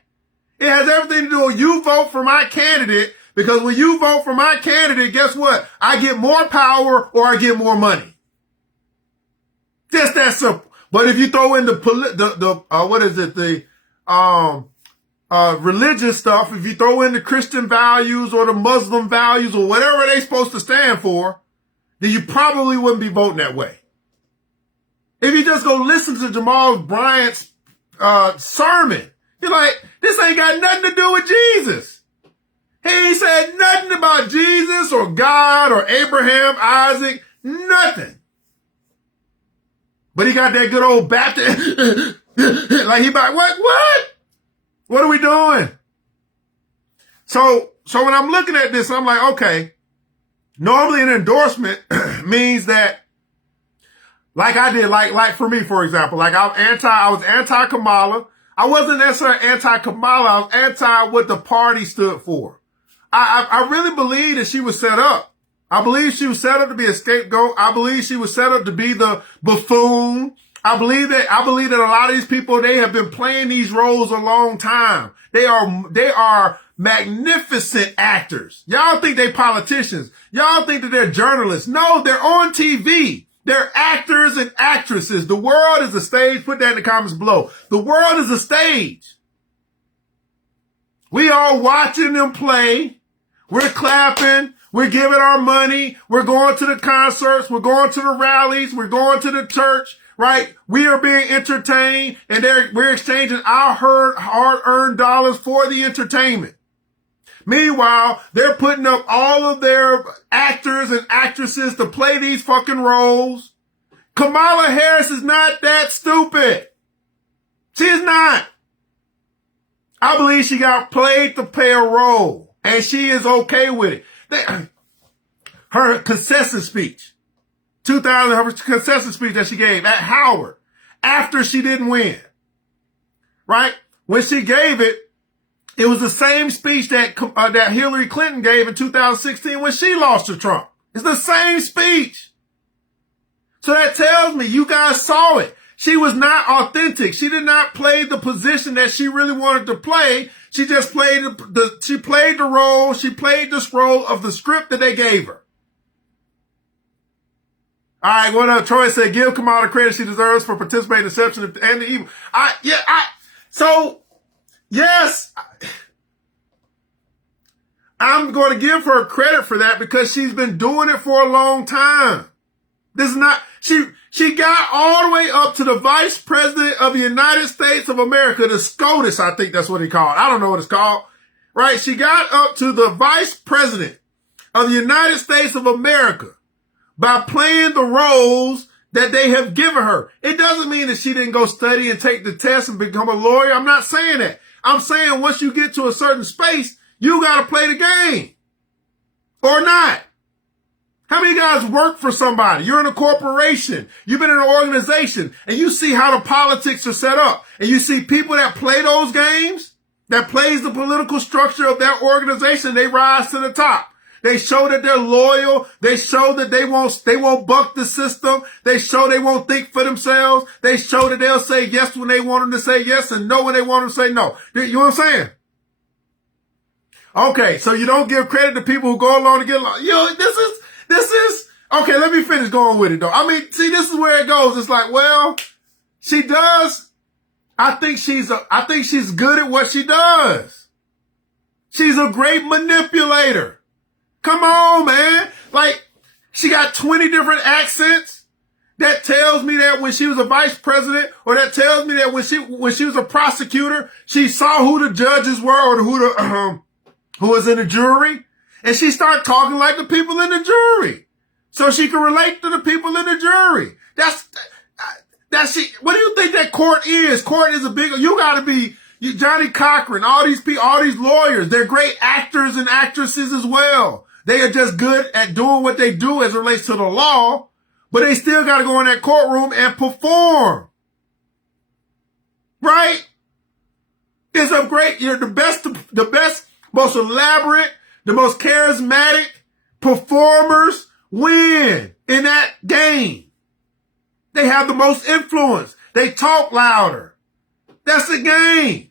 It has everything to do with you vote for my candidate, because when you vote for my candidate, guess what? I get more power or I get more money. Just that simple. But if you throw in the religious stuff, if you throw in the Christian values or the Muslim values or whatever they're supposed to stand for, then you probably wouldn't be voting that way. If you just go listen to Jamal Bryant's sermon, you're like, this ain't got nothing to do with Jesus. He ain't said nothing about Jesus or God or Abraham, Isaac, nothing. But he got that good old Baptist, like he about, what? What are we doing? So when I'm looking at this, I'm like, okay, normally an endorsement means that, like I did, like for me, for example, like I was anti-Kamala. I wasn't necessarily anti-Kamala. I was anti what the party stood for. I really believe that she was set up. I believe she was set up to be a scapegoat. I believe she was set up to be the buffoon. I believe that a lot of these people, they have been playing these roles a long time. They are magnificent actors. Y'all think they politicians. Y'all think that they're journalists. No, they're on TV. They're actors and actresses. The world is a stage. Put that in the comments below. The world is a stage. We are watching them play. We're clapping. We're giving our money. We're going to the concerts. We're going to the rallies. We're going to the church, right? We are being entertained, and we're exchanging our hard-earned dollars for the entertainment. Meanwhile, they're putting up all of their actors and actresses to play these fucking roles. Kamala Harris is not that stupid. She is not. I believe she got played to play a role, and she is okay with it. Her concession speech, her concession speech that she gave at Howard after she didn't win, right? When she gave it, it was the same speech that Hillary Clinton gave in 2016 when she lost to Trump. It's the same speech. So that tells me you guys saw it. She was not authentic. She did not play the position that she really wanted to play. She just played she played the role. She played this role of the script that they gave her. All right, what up? Troy said, give Kamala credit she deserves for participating in deception and the evil. Yes, I'm going to give her credit for that because she's been doing it for a long time. This is not, she got all the way up to the Vice President of the United States of America, the SCOTUS, I think that's what he called. I don't know what it's called, right? She got up to the Vice President of the United States of America by playing the roles that they have given her. It doesn't mean that she didn't go study and take the test and become a lawyer. I'm not saying that. I'm saying once you get to a certain space, you got to play the game or not. How many guys work for somebody? You're in a corporation. You've been in an organization and you see how the politics are set up and you see people that play those games, that plays the political structure of that organization. They rise to the top. They show that they're loyal. They show that they won't buck the system. They show they won't think for themselves. They show that they'll say yes when they want them to say yes and no when they want them to say no. You know what I'm saying? Okay, so you don't give credit to people who go along to get along. This is, okay, let me finish going with it though. I mean, see, this is where it goes. It's like, well, she does. I think she's good at what she does. She's a great manipulator. Come on, man. Like, she got 20 different accents. That tells me that when she was a vice president, or that tells me that when she was a prosecutor, she saw who the judges were or who was in the jury. And she started talking like the people in the jury. So she can relate to the people in the jury. What do you think that court is? Court is you gotta be, Johnny Cochran, all these people, all these lawyers, they're great actors and actresses as well. They are just good at doing what they do as it relates to the law, but they still gotta go in that courtroom and perform. Right? It's a great, the best, most elaborate, the most charismatic performers win in that game. They have the most influence. They talk louder. That's the game.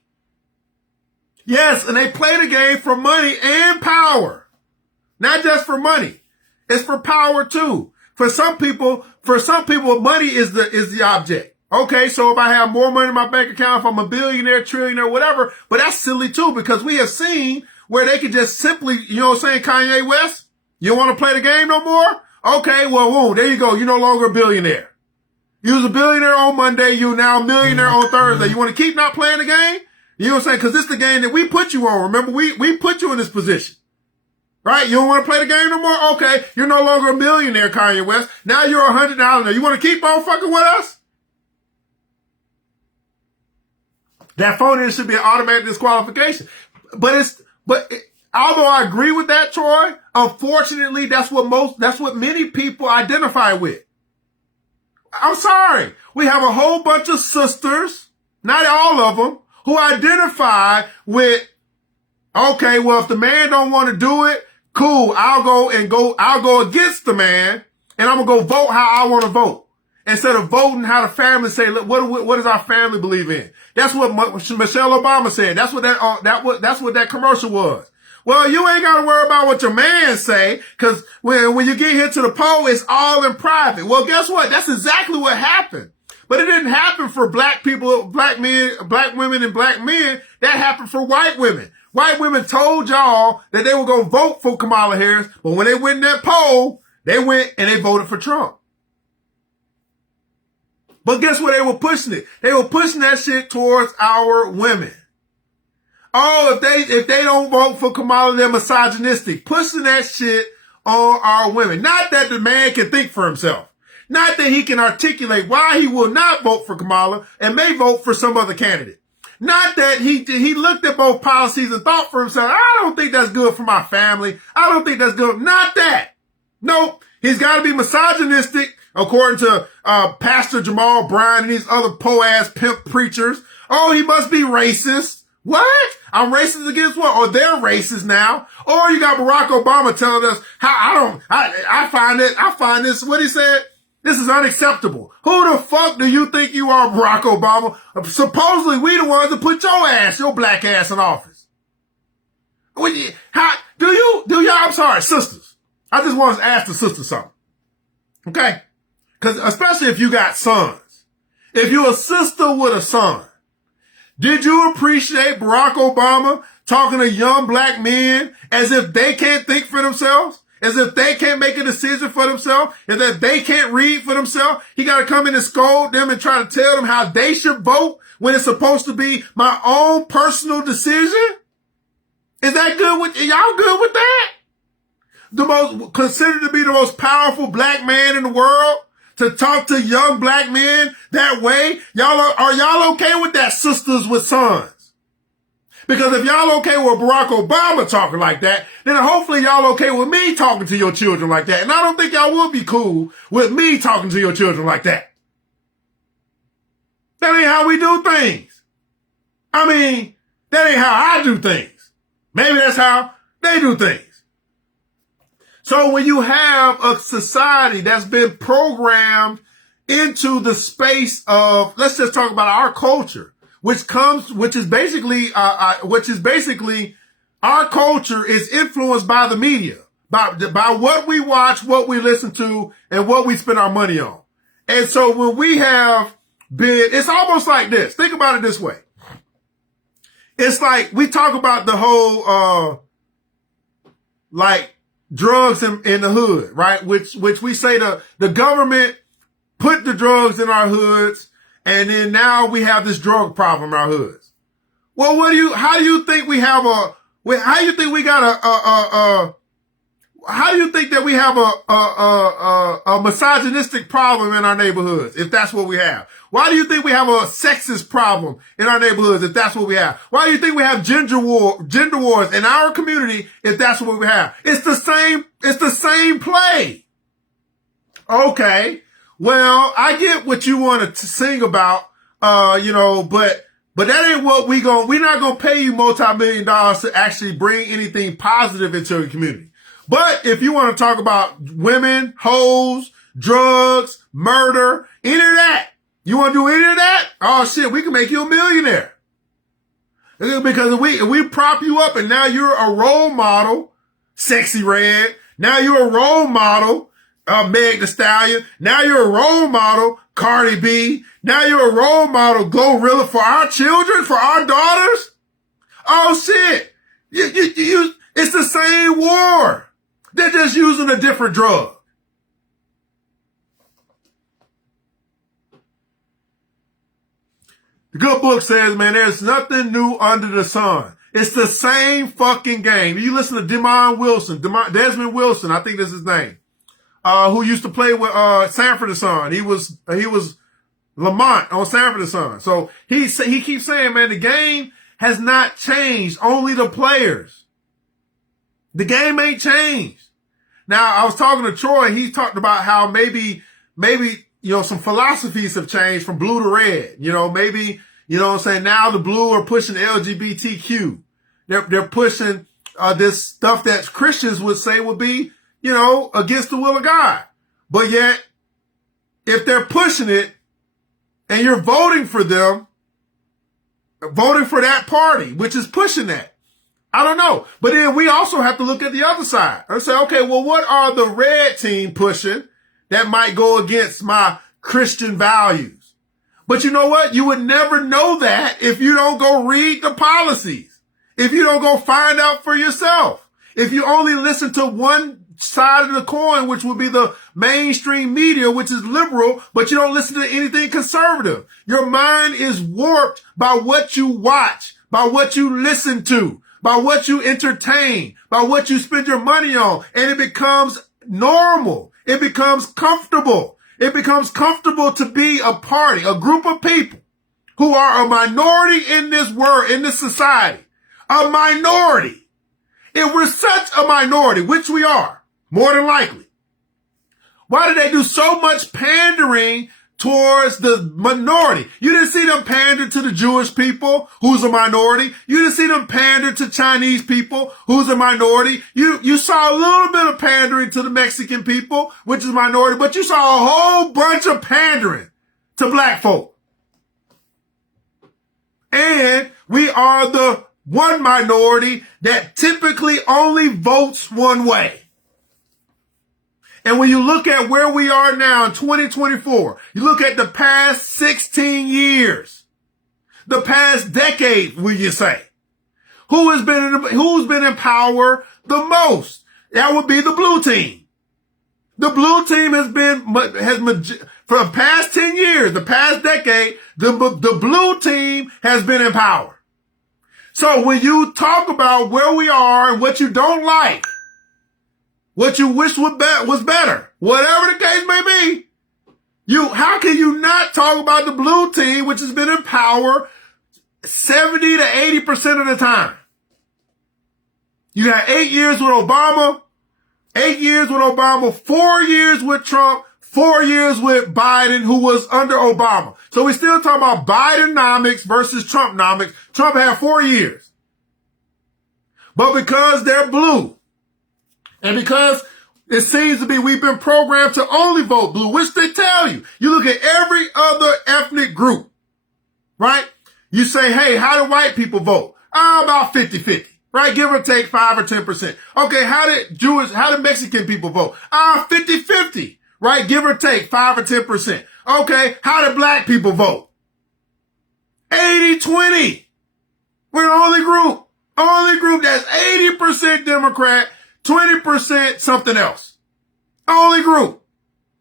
Yes, and they play the game for money and power. Not just for money. It's for power too. For some people, money is the object. Okay, so if I have more money in my bank account, if I'm a billionaire, trillionaire, whatever, but that's silly too, because we have seen where they could just simply, you know what I'm saying, Kanye West? You don't want to play the game no more? Okay, well, whoa, there you go. You're no longer a billionaire. You was a billionaire on Monday. You're now a millionaire on Thursday. You want to keep not playing the game? You know what I'm saying? Because this is the game that we put you on. Remember, we put you in this position. Right? You don't want to play the game no more? Okay, you're no longer a millionaire, Kanye West. Now you're $100. You want to keep on fucking with us? That phone should be an automatic disqualification. But although I agree with that, Troy, unfortunately, that's what many people identify with. I'm sorry. We have a whole bunch of sisters, not all of them, who identify with, okay, well, if the man don't want to do it, cool, I'll go against the man, and I'm going to go vote how I want to vote. Instead of voting how the family say, look, what does our family believe in? That's what Michelle Obama said. That's what that commercial was. Well, you ain't got to worry about what your man say, because when you get here to the poll, it's all in private. Well, guess what? That's exactly what happened. But it didn't happen for black people, black men, black women, and black men. That happened for white women. White women told y'all that they were going to vote for Kamala Harris, but when they went in that poll, they went and they voted for Trump. But guess where they were pushing it? They were pushing that shit towards our women. Oh, if they don't vote for Kamala, they're misogynistic. Pushing that shit on our women. Not that the man can think for himself. Not that he can articulate why he will not vote for Kamala and may vote for some other candidate. Not that he looked at both policies and thought for himself, I don't think that's good for my family. I don't think that's good. Not that. Nope. He's got to be misogynistic, according to Pastor Jamal Bryant and these other po-ass pimp preachers. Oh, he must be racist. What? I'm racist against what? Or they're racist now. Or you got Barack Obama telling us how I find this, what he said, this is unacceptable. Who the fuck do you think you are, Barack Obama? Supposedly we the ones that put your black ass in office. I'm sorry, sisters. I just want to ask the sisters something. Okay? Because especially if you got sons. If you're a sister with a son, did you appreciate Barack Obama talking to young black men as if they can't think for themselves? As if they can't make a decision for themselves? As if they can't read for themselves? He got to come in and scold them and try to tell them how they should vote when it's supposed to be my own personal decision? Is that good with y'all good with that? Considered to be the most powerful black man in the world? To talk to young black men that way? Are y'all okay with that, sisters with sons? Because if y'all okay with Barack Obama talking like that, then hopefully y'all okay with me talking to your children like that. And I don't think y'all would be cool with me talking to your children like that. That ain't how we do things. I mean, that ain't how I do things. Maybe that's how they do things. So when you have a society that's been programmed into the space of, let's just talk about our culture, which is basically our culture is influenced by the media, by what we watch, what we listen to, and what we spend our money on. And so when we have been, it's almost like this. Think about it this way. It's like we talk about the whole, drugs in the hood, right? Which we say the government put the drugs in our hoods, and then now we have this drug problem in our hoods. Well, how do you think we got How do you think that we have a misogynistic problem in our neighborhoods, if that's what we have? Why do you think we have a sexist problem in our neighborhoods, if that's what we have? Why do you think we have gender wars in our community, if that's what we have? It's the same play. Okay. Well, I get what you want to sing about, but that ain't what we're not going to pay you multi-million dollars to actually bring anything positive into your community. But if you want to talk about women, hoes, drugs, murder, any of that, you want to do any of that? Oh shit, we can make you a millionaire. Because if we prop you up and now you're a role model, Sexy Red. Now you're a role model, Meg Thee Stallion. Now you're a role model, Cardi B. Now you're a role model, Glorilla, for our children, for our daughters. Oh shit. It's the same war. They're just using a different drug. The good book says, man, there's nothing new under the sun. It's the same fucking game. You listen to Desmond Wilson, I think that's his name, who used to play with Sanford and Son. He was Lamont on Sanford and Son. So he keeps saying, man, the game has not changed, only the players. The game ain't changed. Now, I was talking to Troy. He talked about how maybe, some philosophies have changed from blue to red. Maybe, what I'm saying? Now the blue are pushing LGBTQ. They're pushing, this stuff that Christians would say would be, against the will of God. But yet, if they're pushing it and you're voting for them, voting for that party, which is pushing that, I don't know. But then we also have to look at the other side and say, okay, well, what are the red team pushing that might go against my Christian values? But you know what? You would never know that if you don't go read the policies, if you don't go find out for yourself, if you only listen to one side of the coin, which would be the mainstream media, which is liberal, but you don't listen to anything conservative. Your mind is warped by what you watch, by what you listen to, by what you entertain, by what you spend your money on, and it becomes normal. It becomes comfortable. It becomes comfortable to be a party, a group of people who are a minority in this world, in this society. A minority. If we're such a minority, which we are, more than likely, why do they do so much pandering towards the minority? You didn't see them pander to the Jewish people, who's a minority. You didn't see them pander to Chinese people, who's a minority. You saw a little bit of pandering to the Mexican people, which is a minority, but you saw a whole bunch of pandering to black folk. And we are the one minority that typically only votes one way. And when you look at where we are now in 2024, you look at the past 16 years, the past decade, will you say, who's been in power the most? That would be the blue team. The blue team for the past 10 years, the past decade, the blue team has been in power. So when you talk about where we are and what you don't like, what you wish was better, whatever the case may be, how can you not talk about the blue team, which has been in power 70 to 80% of the time? You got 8 years with Obama, 4 years with Trump, 4 years with Biden, who was under Obama. So we're still talking about Bidenomics versus Trumponomics. Trump had 4 years. But because they're blue, and because it seems to be we've been programmed to only vote blue, which they tell you. You look at every other ethnic group, right? You say, hey, how do white people vote? About 50-50, right? Give or take 5 or 10%. Okay, how did Mexican people vote? 50-50, right? Give or take 5 or 10%. Okay, how did black people vote? 80-20. We're the only group that's 80% Democrat, 20% something else. Only group.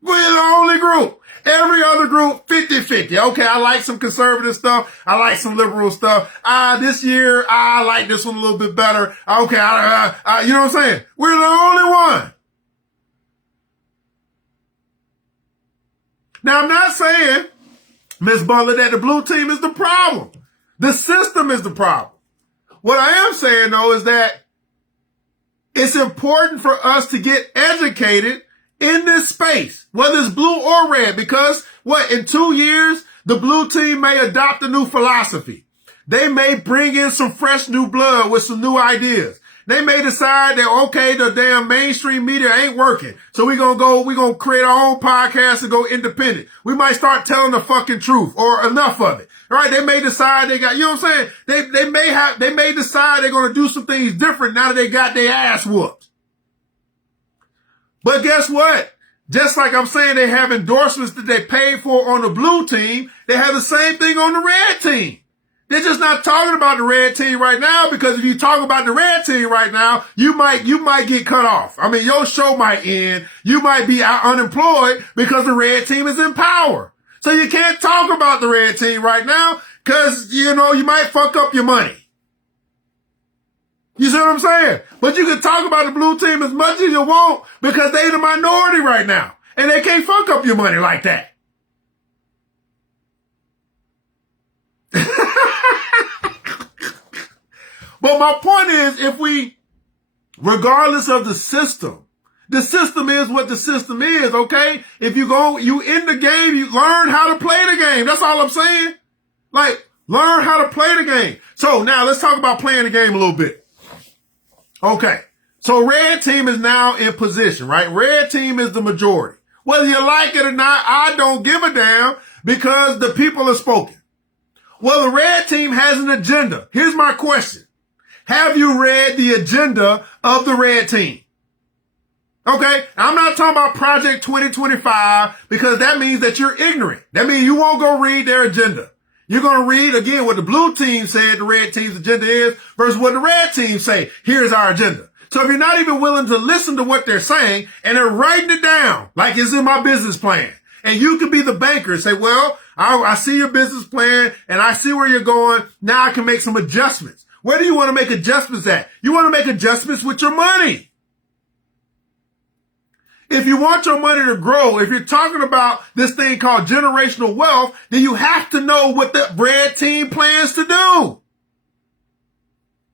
We're the only group. Every other group, 50-50. Okay, I like some conservative stuff. I like some liberal stuff. This year, I like this one a little bit better. Okay, you know what I'm saying? We're the only one. Now, I'm not saying, Ms. Butler, that the blue team is the problem. The system is the problem. What I am saying, though, is that it's important for us to get educated in this space, whether it's blue or red, because in 2 years, the blue team may adopt a new philosophy. They may bring in some fresh new blood with some new ideas. They may decide that, okay, the damn mainstream media ain't working. So we're going to create our own podcast and go independent. We might start telling the fucking truth or enough of it. All right. They may decide you know what I'm saying? They may decide they're going to do some things different now that they got their ass whooped. But guess what? Just like I'm saying they have endorsements that they paid for on the blue team, they have the same thing on the red team. They're just not talking about the red team right now, because if you talk about the red team right now, you might get cut off. I mean, your show might end. You might be unemployed because the red team is in power. So you can't talk about the red team right now because, you might fuck up your money. You see what I'm saying? But you can talk about the blue team as much as you want because they're the minority right now. And they can't fuck up your money like that. But my point is, regardless of the system is what the system is, okay? If you in the game, you learn how to play the game. That's all I'm saying. Like, learn how to play the game. So now let's talk about playing the game a little bit. Okay. So red team is now in position, right? Red team is the majority. Whether you like it or not, I don't give a damn because the people have spoken. Well, the red team has an agenda. Here's my question. Have you read the agenda of the red team? Okay. I'm not talking about Project 2025 because that means that you're ignorant. That means you won't go read their agenda. You're going to read again what the blue team said the red team's agenda is versus what the red team say. Here's our agenda. So if you're not even willing to listen to what they're saying and they're writing it down like it's in my business plan, and you can be the banker and say, well, I see your business plan and I see where you're going. Now I can make some adjustments. Where do you want to make adjustments at? You want to make adjustments with your money. If you want your money to grow, if you're talking about this thing called generational wealth, then you have to know what the red team plans to do.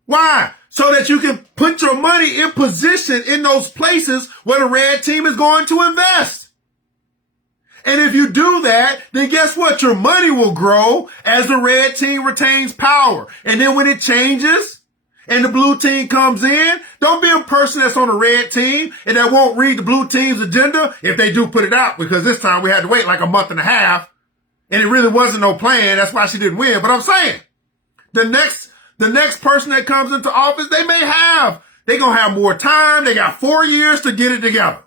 Why? So that you can put your money in position in those places where the red team is going to invest. And if you do that, then guess what? Your money will grow as the red team retains power. And then when it changes and the blue team comes in, don't be a person that's on the red team and that won't read the blue team's agenda if they do put it out, because this time we had to wait like a month and a half and it really wasn't no plan. That's why she didn't win. But I'm saying the next person that comes into office, they're going to have more time. They got 4 years to get it together.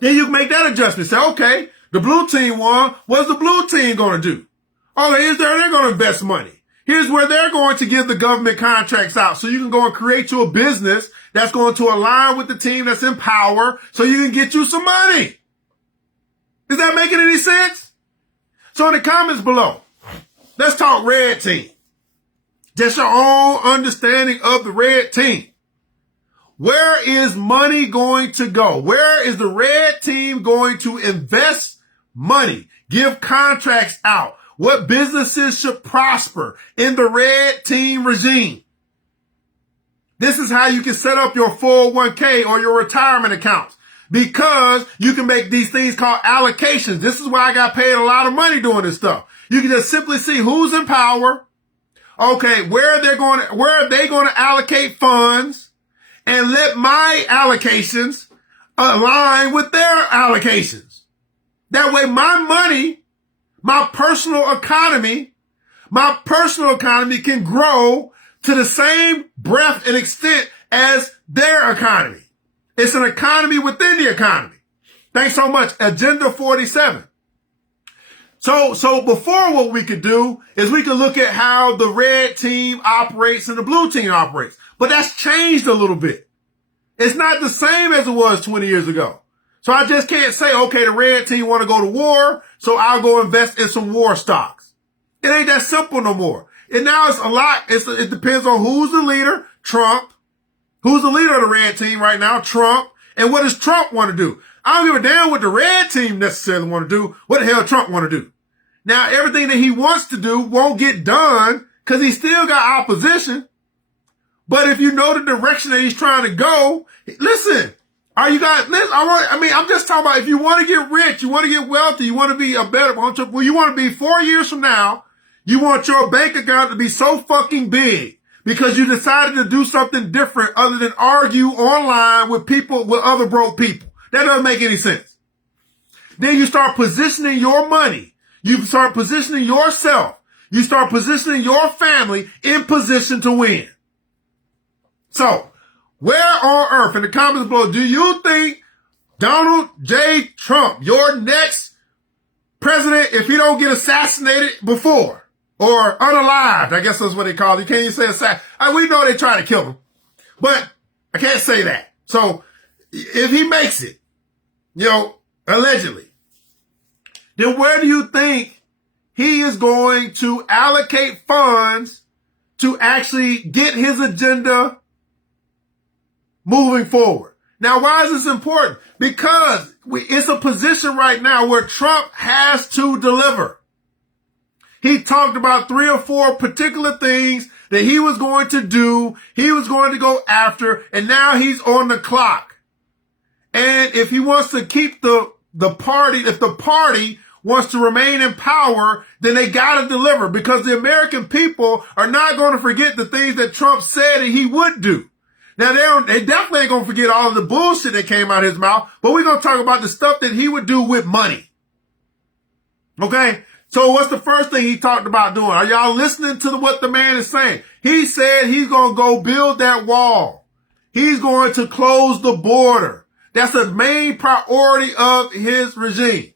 Then you can make that adjustment. Say, okay, the blue team won. What's the blue team going to do? Oh, they're going to invest money. Here's where they're going to give the government contracts out. So you can go and create you a business that's going to align with the team that's in power so you can get you some money. Is that making any sense? So in the comments below, let's talk red team. Just your own understanding of the red team. Where is money going to go? Where is the red team going to invest money? Give contracts out. What businesses should prosper in the red team regime? This is how you can set up your 401k or your retirement accounts, because you can make these things called allocations. This is why I got paid a lot of money doing this stuff. You can just simply see who's in power. Okay, where are they going to allocate funds? And let my allocations align with their allocations. That way my money, my personal economy can grow to the same breadth and extent as their economy. It's an economy within the economy. Thanks so much. Agenda 47. So before, what we could do is we could look at how the red team operates and the blue team operates. But that's changed a little bit. It's not the same as it was 20 years ago. So I just can't say, okay, the red team want to go to war, so I'll go invest in some war stocks. It ain't that simple no more. And now it's a lot. It depends on who's the leader, Trump. Who's the leader of the red team right now? Trump. And what does Trump want to do? I don't give a damn what the red team necessarily want to do. What the hell Trump want to do? Now, everything that he wants to do won't get done because he still got opposition. But if you know the direction that he's trying to go, listen, I'm just talking about if you want to get rich, you want to get wealthy, you want to be a better, well, you want to be 4 years from now, you want your bank account to be so fucking big because you decided to do something different other than argue online with people, with other broke people. That doesn't make any sense. Then you start positioning your money. You start positioning yourself. You start positioning your family in position to win. So, where on earth, in the comments below, do you think Donald J. Trump, your next president, if he don't get assassinated before, or unalived, I guess that's what they call it. You can't even say assassin. We know they try to kill him, but I can't say that. So, if he makes it, allegedly, then where do you think he is going to allocate funds to actually get his agenda moving forward? Now, why is this important? Because it's a position right now where Trump has to deliver. He talked about 3 or 4 particular things that he was going to do, he was going to go after, and now he's on the clock. And if he wants to keep the party, if the party wants to remain in power, then they got to deliver, because the American people are not going to forget the things that Trump said that he would do. Now, they definitely ain't going to forget all of the bullshit that came out of his mouth, but we're going to talk about the stuff that he would do with money. Okay? So what's the first thing he talked about doing? Are y'all listening to what the man is saying? He said he's going to go build that wall. He's going to close the border. That's the main priority of his regime.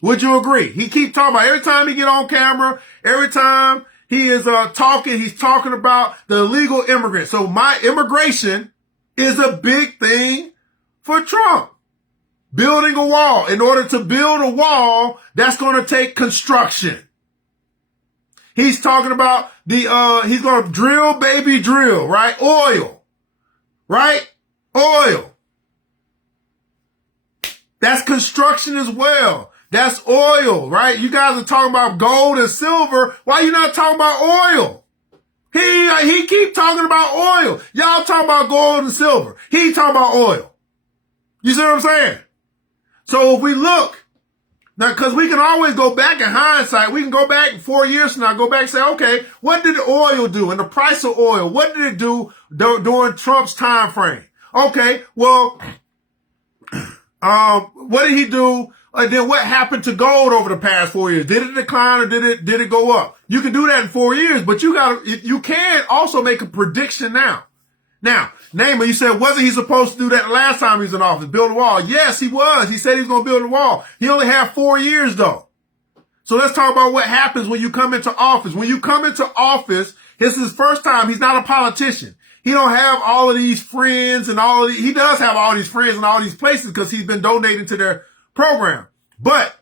Would you agree? He keeps talking about every time he get on camera, every time he is talking, he's talking about the illegal immigrants. So my immigration is a big thing for Trump. Building a wall. In order to build a wall, that's going to take construction. He's talking about he's going to drill, baby, drill, right? Oil, right? Oil. That's construction as well. That's oil, right? You guys are talking about gold and silver. Why are you not talking about oil? He keep talking about oil. Y'all talking about gold and silver. He talking about oil. You see what I'm saying? So if we look, now, because we can always go back in hindsight, we can go back 4 years from now, go back and say, okay, what did the oil do? And the price of oil, what did it do during Trump's time frame? Okay, well, what did he do? Then what happened to gold over the past 4 years? Did it decline or did it go up? You can do that in 4 years, but you can also make a prediction now. Now, Naaman, you said, wasn't he supposed to do that last time he was in office? Build a wall. Yes, he was. He said he was going to build a wall. He only had 4 years though. So let's talk about what happens when you come into office. When you come into office, this is his first time. He's not a politician. He don't have all of these friends and he does have all these friends in all these places because he's been donating to their program. But,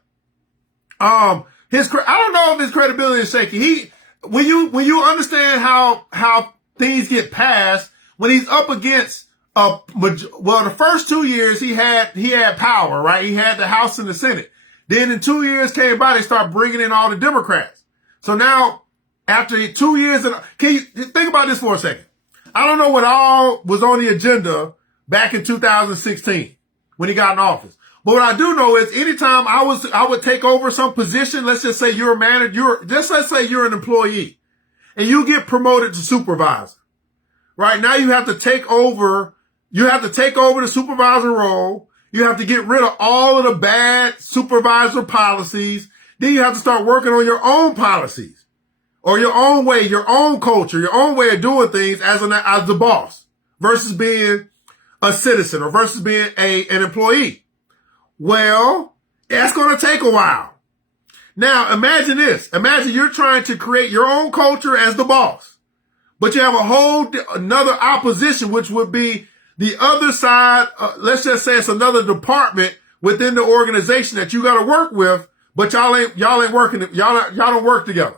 I don't know if his credibility is shaky. When you understand how things get passed, when he's up against, the first 2 years he had power, right? He had the House and the Senate. Then in 2 years came by, they start bringing in all the Democrats. So now, after 2 years, can you think about this for a second? I don't know what all was on the agenda back in 2016 when he got in office. But what I do know is anytime I would take over some position, let's just say you're a manager, let's say you're an employee and you get promoted to supervisor. Right now you have to take over the supervisor role. You have to get rid of all of the bad supervisor policies. Then you have to start working on your own policies or your own way, your own culture, your own way of doing things as the boss versus being a citizen or versus being an employee. Well, that's going to take a while. Now imagine this. Imagine you're trying to create your own culture as the boss. But you have another opposition, which would be the other side, let's just say it's another department within the organization that you got to work with, but y'all ain't working, y'all don't work together.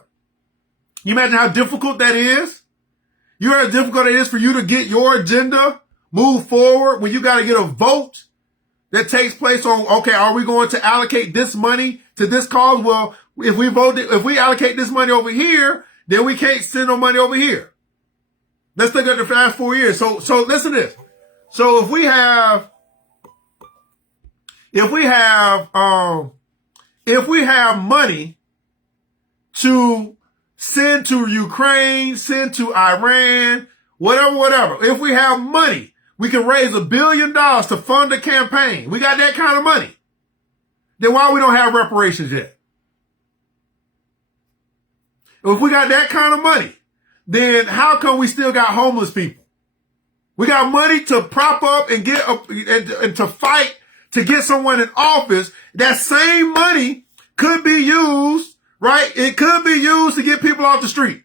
You imagine how difficult that is? You know how difficult it is for you to get your agenda move forward when you got to get a vote that takes place on, okay, are we going to allocate this money to this cause? Well, if we allocate this money over here, then we can't send no money over here. Let's look at the past 4 years. So listen to this. So if we have money to send to Ukraine, send to Iran, whatever. If we have money, we can raise $1 billion to fund a campaign. We got that kind of money. Then why we don't have reparations yet? If we got that kind of money, then how come we still got homeless people? We got money to prop up and get up and to fight to get someone in office. That same money could be used, right? It could be used to get people off the street.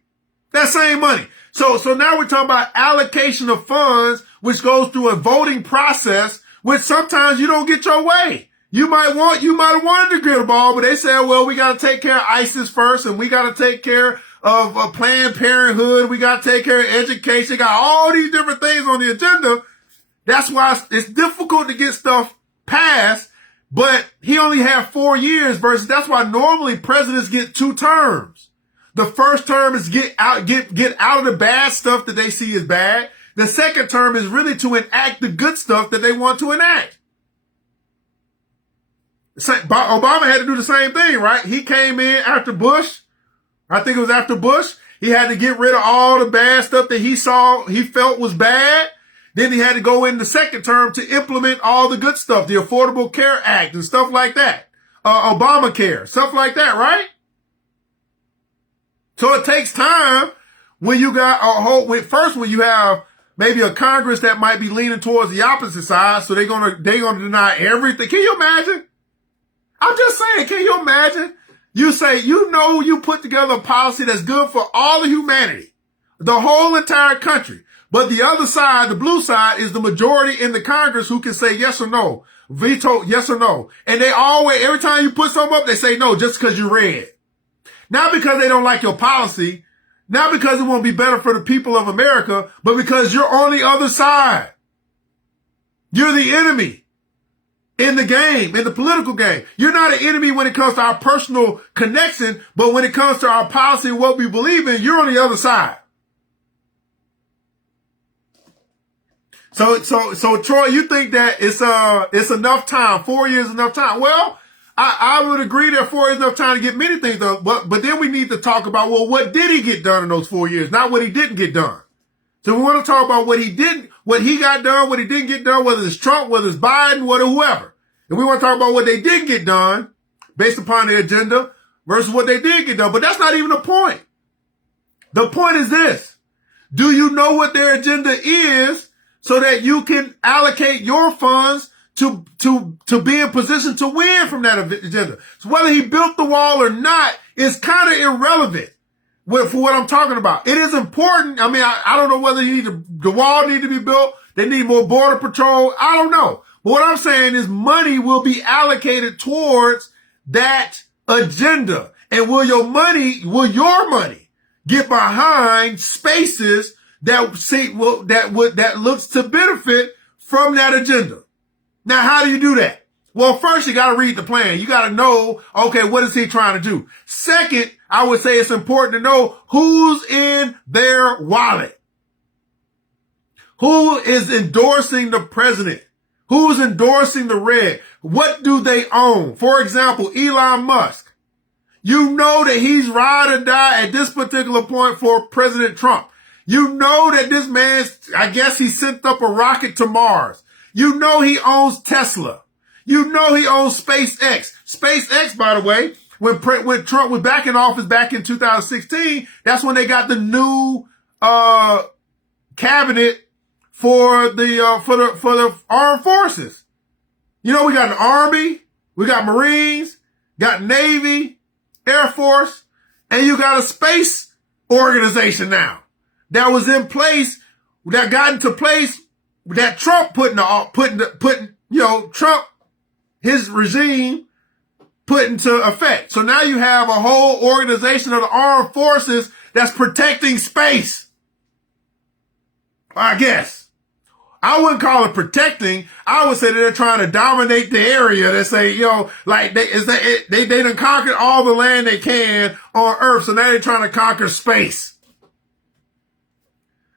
That same money. So now we're talking about allocation of funds, which goes through a voting process, which sometimes you don't get your way. You might have wanted to get a ball, but they said, well, we got to take care of ISIS first, and we got to take care of Planned Parenthood. We got to take care of education. Got all these different things on the agenda. That's why it's difficult to get stuff passed, but he only had 4 years versus that's why normally presidents get 2 terms. The first term is get out of the bad stuff that they see as bad. The second term is really to enact the good stuff that they want to enact. Obama had to do the same thing, right? He came in after Bush. I think it was after Bush. He had to get rid of all the bad stuff that he felt was bad. Then he had to go in the second term to implement all the good stuff, the Affordable Care Act and stuff like that. Obamacare, stuff like that, right? So it takes time when you got when you have maybe a Congress that might be leaning towards the opposite side, so they're gonna deny everything. Can you imagine? I'm just saying, can you imagine? You say, you put together a policy that's good for all of humanity, the whole entire country. But the other side, the blue side, is the majority in the Congress who can say yes or no, veto yes or no. And they always, every time you put something up, they say no just because you red. Not because they don't like your policy, not because it won't be better for the people of America, but because you're on the other side. You're the enemy in the game, in the political game. You're not an enemy when it comes to our personal connection, but when it comes to our policy and what we believe in, you're on the other side. So Troy, you think that it's enough time? 4 years is enough time? Well, I would agree that 4 years is enough time to get many things done. But then we need to talk about, well, what did he get done in those 4 years? Not what he didn't get done. So we want to talk about what he got done, what he didn't get done, whether it's Trump, whether it's Biden, whoever. And we want to talk about what they did get done based upon the agenda versus what they did get done. But that's not even the point. The point is this. Do you know what their agenda is so that you can allocate your funds to be in position to win from that agenda? So whether he built the wall or not is kind of irrelevant for what I'm talking about. It is important. I mean, I don't know whether the wall need to be built. They need more border patrol. I don't know. But what I'm saying is money will be allocated towards that agenda. And will your money get behind spaces that looks to benefit from that agenda? Now, how do you do that? Well, first, you got to read the plan. You got to know, okay, what is he trying to do? Second, I would say it's important to know who's in their wallet. Who is endorsing the president? Who's endorsing the red? What do they own? For example, Elon Musk. You know that he's ride or die at this particular point for President Trump. You know that this man, I guess he sent up a rocket to Mars. You know he owns Tesla. You know he owns SpaceX. SpaceX, by the way, when Trump was back in office back in 2016, that's when they got the new cabinet for the armed forces. You know, we got an Army, we got Marines, got Navy, Air Force, and you got a space organization now that was in place, that got into place that Trump Trump, his regime put into effect. So now you have a whole organization of the armed forces that's protecting space. I guess. I wouldn't call it protecting. I would say that they're trying to dominate the area. They say, like they done conquered all the land they can on Earth. So now they're trying to conquer space.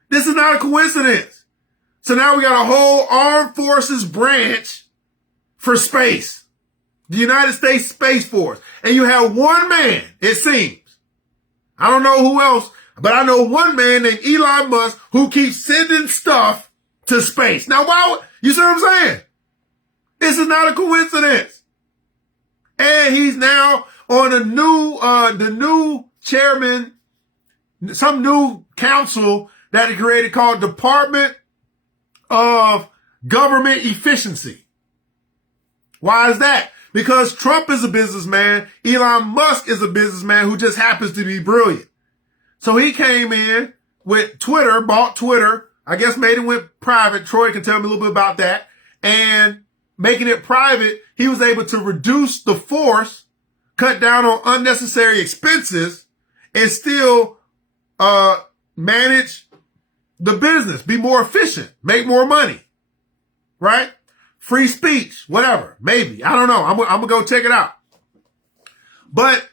This is not a coincidence. So now we got a whole armed forces branch for space. The United States Space Force. And you have one man, it seems. I don't know who else, but I know one man named Elon Musk who keeps sending stuff to space. Now, you see what I'm saying? This is not a coincidence. And he's now on the new chairman, some new council that he created called Department of Government Efficiency. Why is that? Because Trump is a businessman. Elon Musk is a businessman who just happens to be brilliant. So he came in with Twitter, bought Twitter, I guess made it went private. Troy can tell me a little bit about that. And making it private, he was able to reduce the force, cut down on unnecessary expenses, and still manage the business, be more efficient, make more money, right? Free speech, whatever, maybe. I don't know. I'm going to go check it out. But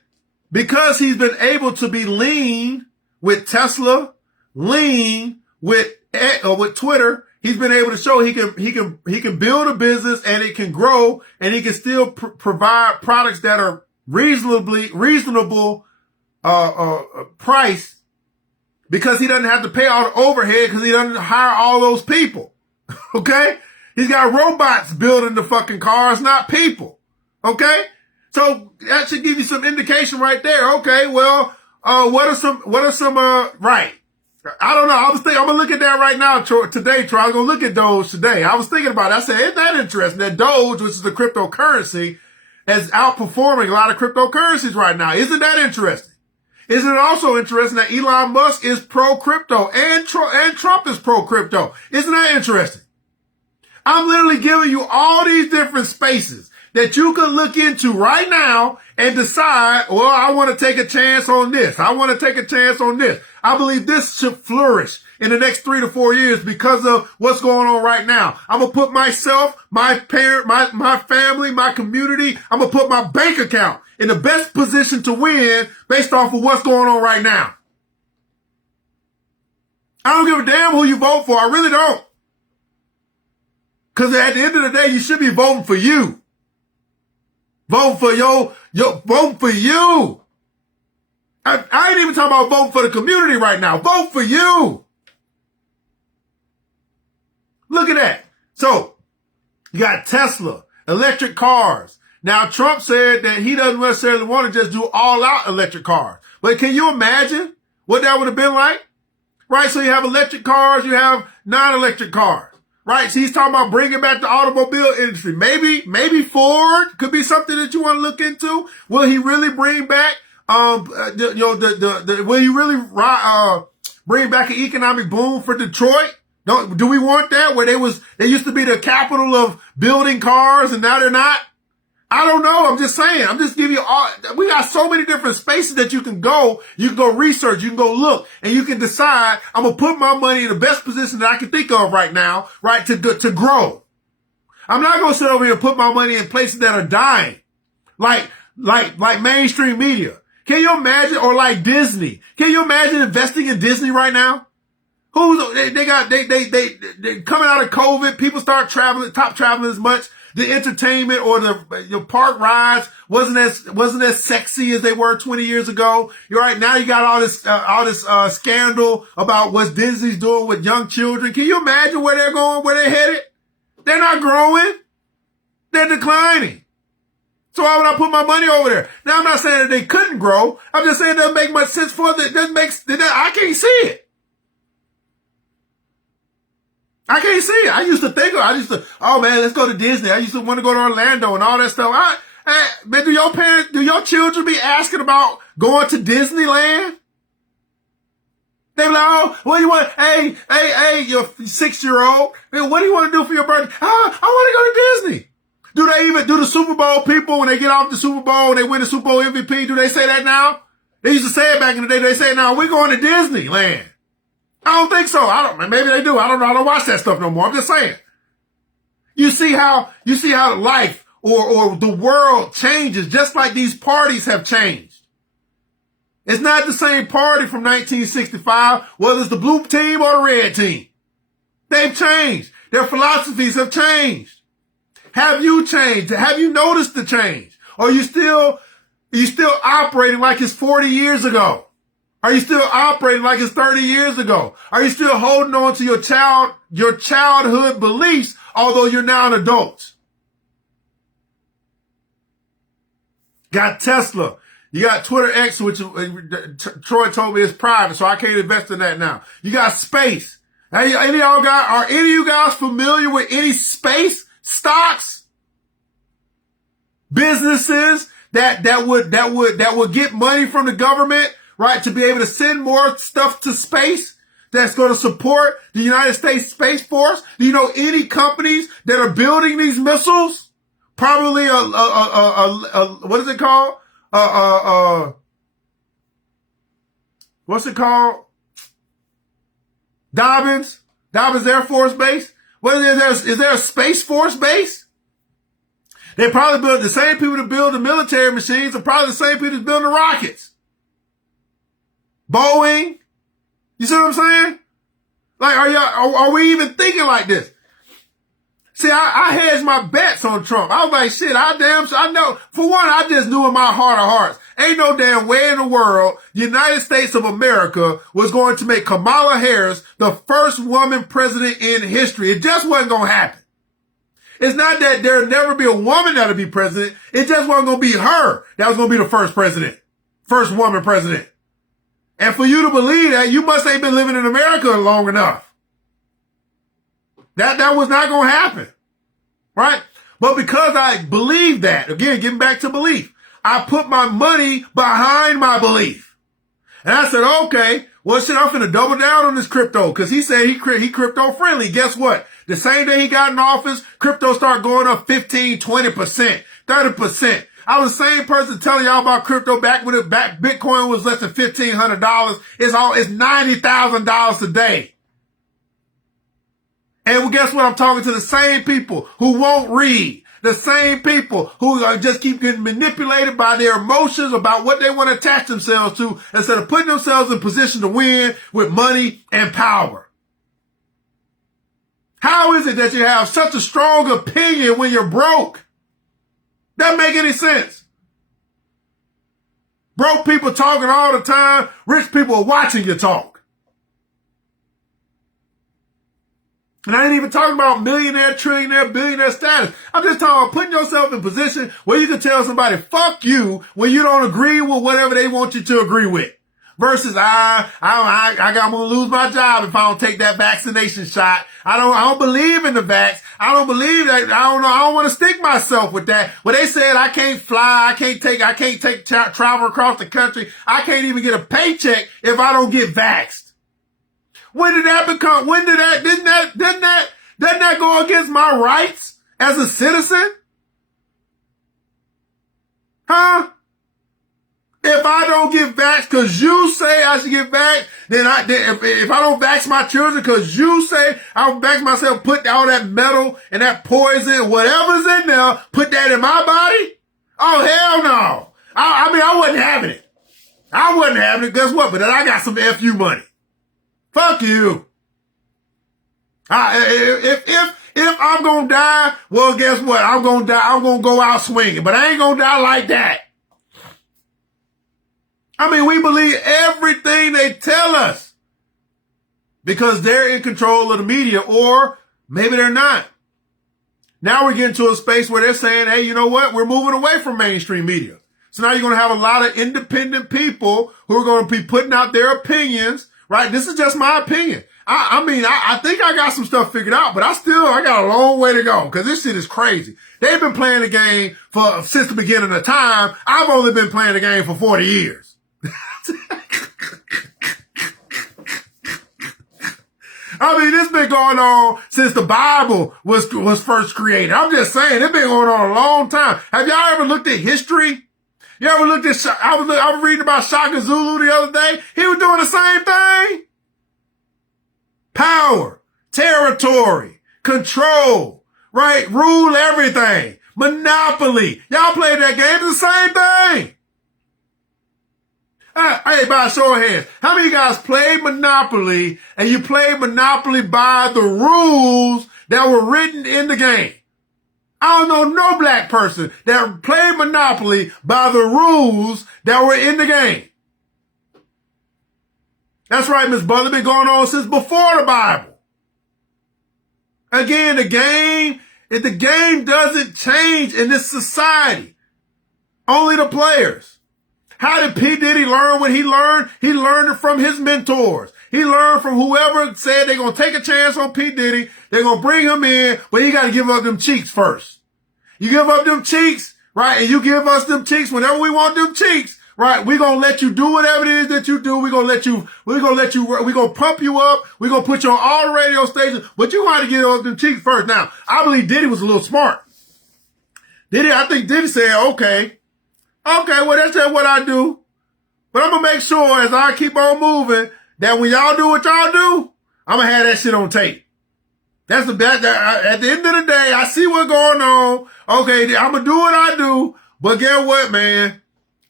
because he's been able to be lean with Tesla, lean with Twitter, he's been able to show he can build a business and it can grow and he can still provide products that are reasonable price because he doesn't have to pay all the overhead because he doesn't hire all those people. Okay? He's got robots building the fucking cars, not people. Okay? So that should give you some indication right there. Okay, well, what are some right. I don't know. I'm going to look at that right now today, Troy. I'm going to look at Doge today. I was thinking about it. I said, isn't that interesting that Doge, which is the cryptocurrency, is outperforming a lot of cryptocurrencies right now. Isn't that interesting? Isn't it also interesting that Elon Musk is pro-crypto and Trump is pro-crypto? Isn't that interesting? I'm literally giving you all these different spaces that you can look into right now and decide, well, I want to take a chance on this. I want to take a chance on this. I believe this should flourish in the next 3 to 4 years because of what's going on right now. I'm going to put myself, my parent, my family, my community, I'm going to put my bank account in the best position to win based off of what's going on right now. I don't give a damn who you vote for. I really don't. Because at the end of the day, you should be voting for you. Vote for vote for you. I ain't even talking about voting for the community right now. Vote for you. Look at that. So, you got Tesla, electric cars. Now, Trump said that he doesn't necessarily want to just do all-out electric cars. But can you imagine what that would have been like? Right? So you have electric cars, you have non-electric cars. Right? So he's talking about bringing back the automobile industry. Maybe Ford could be something that you want to look into. Will he really bring back, will he really, bring back an economic boom for Detroit? Do we want that where they used to be the capital of building cars and now they're not? I don't know. I'm just saying. I'm just giving you we got so many different spaces that you can go research, you can go look, and you can decide, I'm going to put my money in the best position that I can think of right now, right, to grow. I'm not going to sit over here and put my money in places that are dying, like mainstream media. Can you imagine, or like Disney? Can you imagine investing in Disney right now? They coming out of COVID, people start traveling, stop traveling as much. The entertainment or the park rides wasn't as sexy as they were 20 years ago. You're right. Now you got all this scandal about what Disney's doing with young children. Can you imagine where they're going, where they're headed? They're not growing. They're declining. So why would I put my money over there? Now I'm not saying that they couldn't grow. I'm just saying it doesn't make much sense for them. I can't see it. I can't see it. Oh man, let's go to Disney. I used to want to go to Orlando and all that stuff. Man, do your children be asking about going to Disneyland? They be like, oh, what do you want? Hey, you 6-year-old. Man, what do you want to do for your birthday? I want to go to Disney. Do they even do the Super Bowl people when they get off the Super Bowl and they win the Super Bowl MVP? Do they say that now? They used to say it back in the day. They say it now. We're going to Disneyland. I don't think so. Maybe they do. I don't know. I don't watch that stuff no more. I'm just saying. You see how life or the world changes just like these parties have changed. It's not the same party from 1965, whether it's the blue team or the red team. They've changed. Their philosophies have changed. Have you changed? Have you noticed the change? Or are you still operating like it's 40 years ago? Are you still operating like it's 30 years ago? Are you still holding on to your childhood beliefs, although you're now an adult? Got Tesla. You got Twitter X, which Troy told me is private, so I can't invest in that now. You got space. Are any of you guys familiar with any space stocks? Businesses that would get money from the government, right, to be able to send more stuff to space that's going to support the United States Space Force? Do you know any companies that are building these missiles? Probably what is it called? What's it called? Dobbins Air Force Base. What is there a Space Force base? They probably build the same people that build the military machines are probably the same people that build the rockets. Boeing. You see what I'm saying? Like, are we even thinking like this? See, I hedged my bets on Trump. I was like, shit, I know. For one, I just knew in my heart of hearts, ain't no damn way in the world the United States of America was going to make Kamala Harris the first woman president in history. It just wasn't going to happen. It's not that there'll never be a woman that'll be president. It just wasn't going to be her that was going to be the first president. First woman president. And for you to believe that, you must ain't been living in America long enough. That was not going to happen, right? But because I believe that, again, getting back to belief, I put my money behind my belief. And I said, okay, well, shit, I'm finna double down on this crypto because he said he crypto friendly. Guess what? The same day he got in office, crypto started going up 15, 20%, 30%. I was the same person telling y'all about crypto back when Bitcoin was less than $1,500. It's $90,000 today. And guess what? I'm talking to the same people who won't read. The same people who just keep getting manipulated by their emotions about what they want to attach themselves to instead of putting themselves in position to win with money and power. How is it that you have such a strong opinion when you're broke? Doesn't make any sense. Broke people talking all the time. Rich people are watching you talk. And I ain't even talking about millionaire, trillionaire, billionaire status. I'm just talking about putting yourself in a position where you can tell somebody, fuck you, when you don't agree with whatever they want you to agree with. Versus, I'm going to lose my job if I don't take that vaccination shot. I don't believe in the vax. I don't believe that. I don't want to stick myself with that. When they said I can't fly, I can't take travel across the country. I can't even get a paycheck if I don't get vaxxed. Doesn't that go against my rights as a citizen? Huh? If I don't get vaxxed because you say I should get vaxxed, then if I don't vax my children because you say I'll vax myself, put all that metal and that poison, whatever's in there, put that in my body? Oh, hell no. I wasn't having it. I wasn't having it. Guess what? But then I got some FU money. Fuck you. If I'm going to die, well, guess what? I'm going to die. I'm going to go out swinging, but I ain't going to die like that. We believe everything they tell us because they're in control of the media, or maybe they're not. Now we're getting to a space where they're saying, hey, you know what? We're moving away from mainstream media. So now you're going to have a lot of independent people who are going to be putting out their opinions, right? This is just my opinion. I think I got some stuff figured out, but I got a long way to go because this shit is crazy. They've been playing the game since the beginning of time. I've only been playing the game for 40 years. I mean, this been going on since the Bible was first created. I'm just saying, it's been going on a long time. Have y'all ever looked at history? You ever looked at, I was reading about Shaka Zulu the other day. He was doing the same thing. Power, territory, control, right? Rule everything. Monopoly. Y'all played that game. It's the same thing. Hey, by a show of hands, how many of you guys played Monopoly and you played Monopoly by the rules that were written in the game? I don't know no black person that played Monopoly by the rules that were in the game. That's right, Miss Butler, been going on since before the Bible. Again, the game doesn't change in this society. Only the players. How did P. Diddy learn what he learned? He learned it from his mentors. He learned from whoever said they're going to take a chance on P. Diddy. They're going to bring him in, but he got to give up them cheeks first. You give up them cheeks, right? And you give us them cheeks whenever we want them cheeks, right? We're going to let you do whatever it is that you do. We're going to pump you up. We're going to put you on all the radio stations, but you got to give up them cheeks first. Now, I believe Diddy was a little smart. I think Diddy said, okay, well, that's just what I do. But I'm going to make sure as I keep on moving that when y'all do what y'all do, I'm going to have that shit on tape. That's at the end of the day, I see what's going on. Okay, I'm going to do what I do. But guess what, man?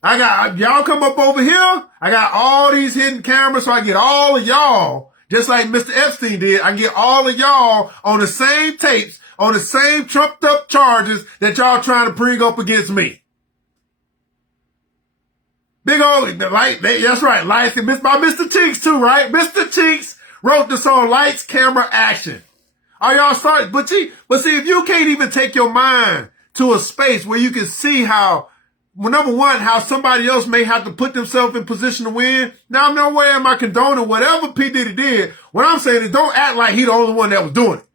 Y'all come up over here. I got all these hidden cameras so I get all of y'all, just like Mr. Epstein did. I get all of y'all on the same tapes, on the same trumped up charges that y'all trying to bring up against me. Big old, that's right, lights, and by Mr. Cheeks too, right? Mr. Cheeks wrote the song Lights, Camera, Action. Are y'all starting? But see, if you can't even take your mind to a space where you can see how, well, number one, how somebody else may have to put themselves in position to win. Now, no way am I condoning whatever P. Diddy did. What I'm saying is don't act like he's the only one that was doing it.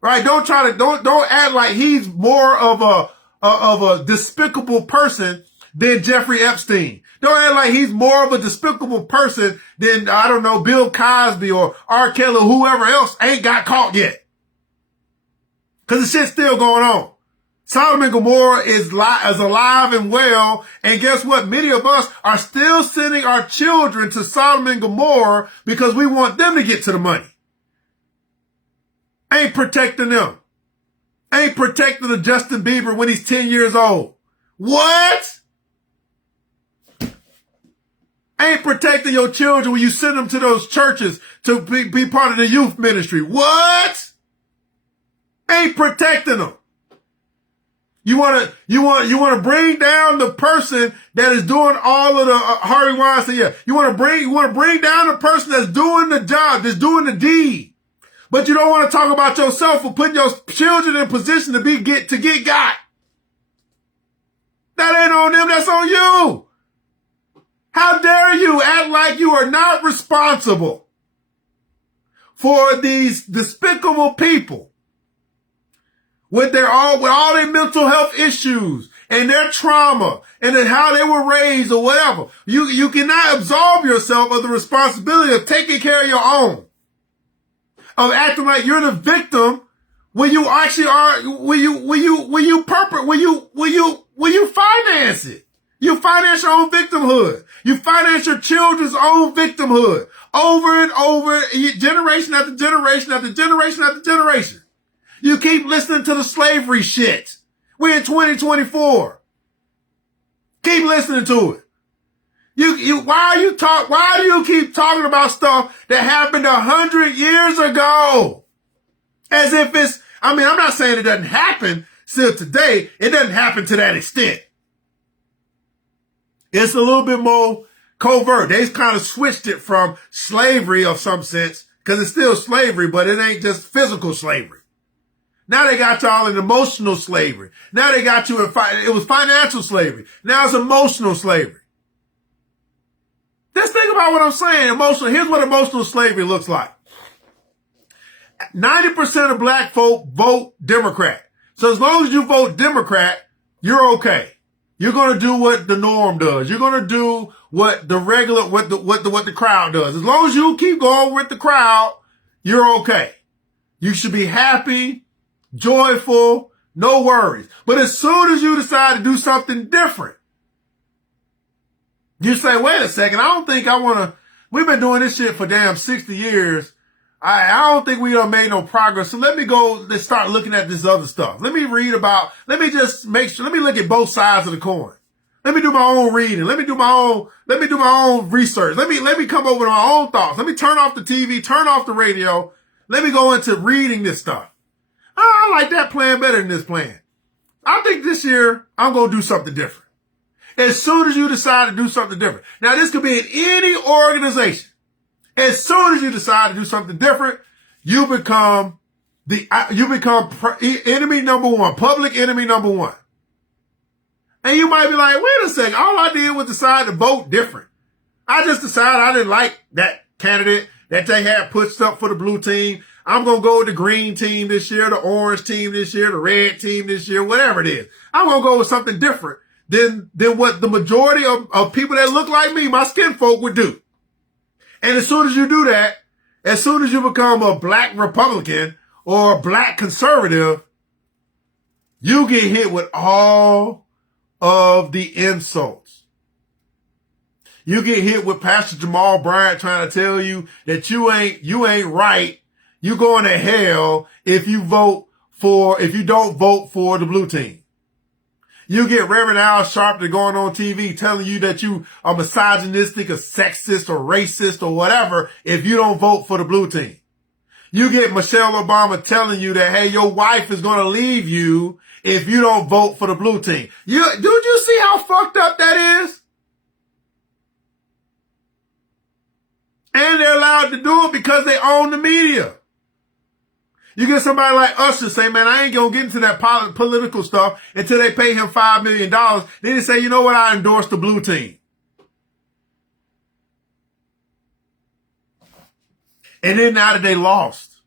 Right? Don't act like he's more of a despicable person than Jeffrey Epstein. Don't act like he's more of a despicable person than, I don't know, Bill Cosby or R. Kelly or whoever else ain't got caught yet. Cause the shit's still going on. Sodom and Gomorrah is alive and well. And guess what? Many of us are still sending our children to Sodom and Gomorrah because we want them to get to the money. Ain't protecting them. Ain't protecting the Justin Bieber when he's 10 years old. What? Ain't protecting your children when you send them to those churches to be part of the youth ministry. What? Ain't protecting them. You want to bring down the person that is doing all of the Harvey Weinstein. Yeah. You want to bring down the person that's doing the job, that's doing the deed. But you don't want to talk about yourself for putting your children in position to get got. That ain't on them, that's on you. How dare you act like you are not responsible for these despicable people with all their mental health issues and their trauma and how they were raised or whatever. You cannot absolve yourself of the responsibility of taking care of your own, of acting like you're the victim when you actually are, when you finance it. You finance your own victimhood. You finance your children's own victimhood over and over, generation after generation after generation after generation. You keep listening to the slavery shit. We're in 2024. Keep listening to it. Why do you keep talking about stuff that happened 100 years ago? As if I'm not saying it doesn't happen still today. It doesn't happen to that extent. It's a little bit more covert. They kind of switched it from slavery of some sense, because it's still slavery, but it ain't just physical slavery. Now they got y'all in emotional slavery. Now they got you it was financial slavery. Now it's emotional slavery. Just think about what I'm saying. Here's what emotional slavery looks like. 90% of black folk vote Democrat. So as long as you vote Democrat, you're okay. You're going to do what the norm does. You're going to do what the crowd does. As long as you keep going with the crowd, you're okay. You should be happy, joyful, no worries. But as soon as you decide to do something different, you say, wait a second, I don't think I want to, we've been doing this shit for damn 60 years. I don't think we done made no progress. So let's start looking at this other stuff. Let me look at both sides of the coin. Let me do my own reading. Let me do my own research. Let me come over to my own thoughts. Let me turn off the TV, turn off the radio. Let me go into reading this stuff. I like that plan better than this plan. I think this year I'm going to do something different. As soon as you decide to do something different. Now, this could be in any organization. As soon as you decide to do something different, you become enemy number one, public enemy number one. And you might be like, wait a second, all I did was decide to vote different. I just decided I didn't like that candidate that they had pushed up for the blue team. I'm going to go with the green team this year, the orange team this year, the red team this year, whatever it is. I'm going to go with something different than what the majority of people that look like me, my skin folk, would do. And as soon as you do that, as soon as you become a black Republican or a black conservative, you get hit with all of the insults. You get hit with Pastor Jamal Bryant trying to tell you that you ain't right. You going to hell if you don't vote for the blue team. You get Reverend Al Sharpton going on TV telling you that you are misogynistic or sexist or racist or whatever if you don't vote for the blue team. You get Michelle Obama telling you that, hey, your wife is going to leave you if you don't vote for the blue team. Do you see how fucked up that is? And they're allowed to do it because they own the media. You get somebody like Usher say, man, I ain't going to get into that political stuff until they pay him $5 million. Then they say, you know what? I endorse the blue team. And then now that they lost,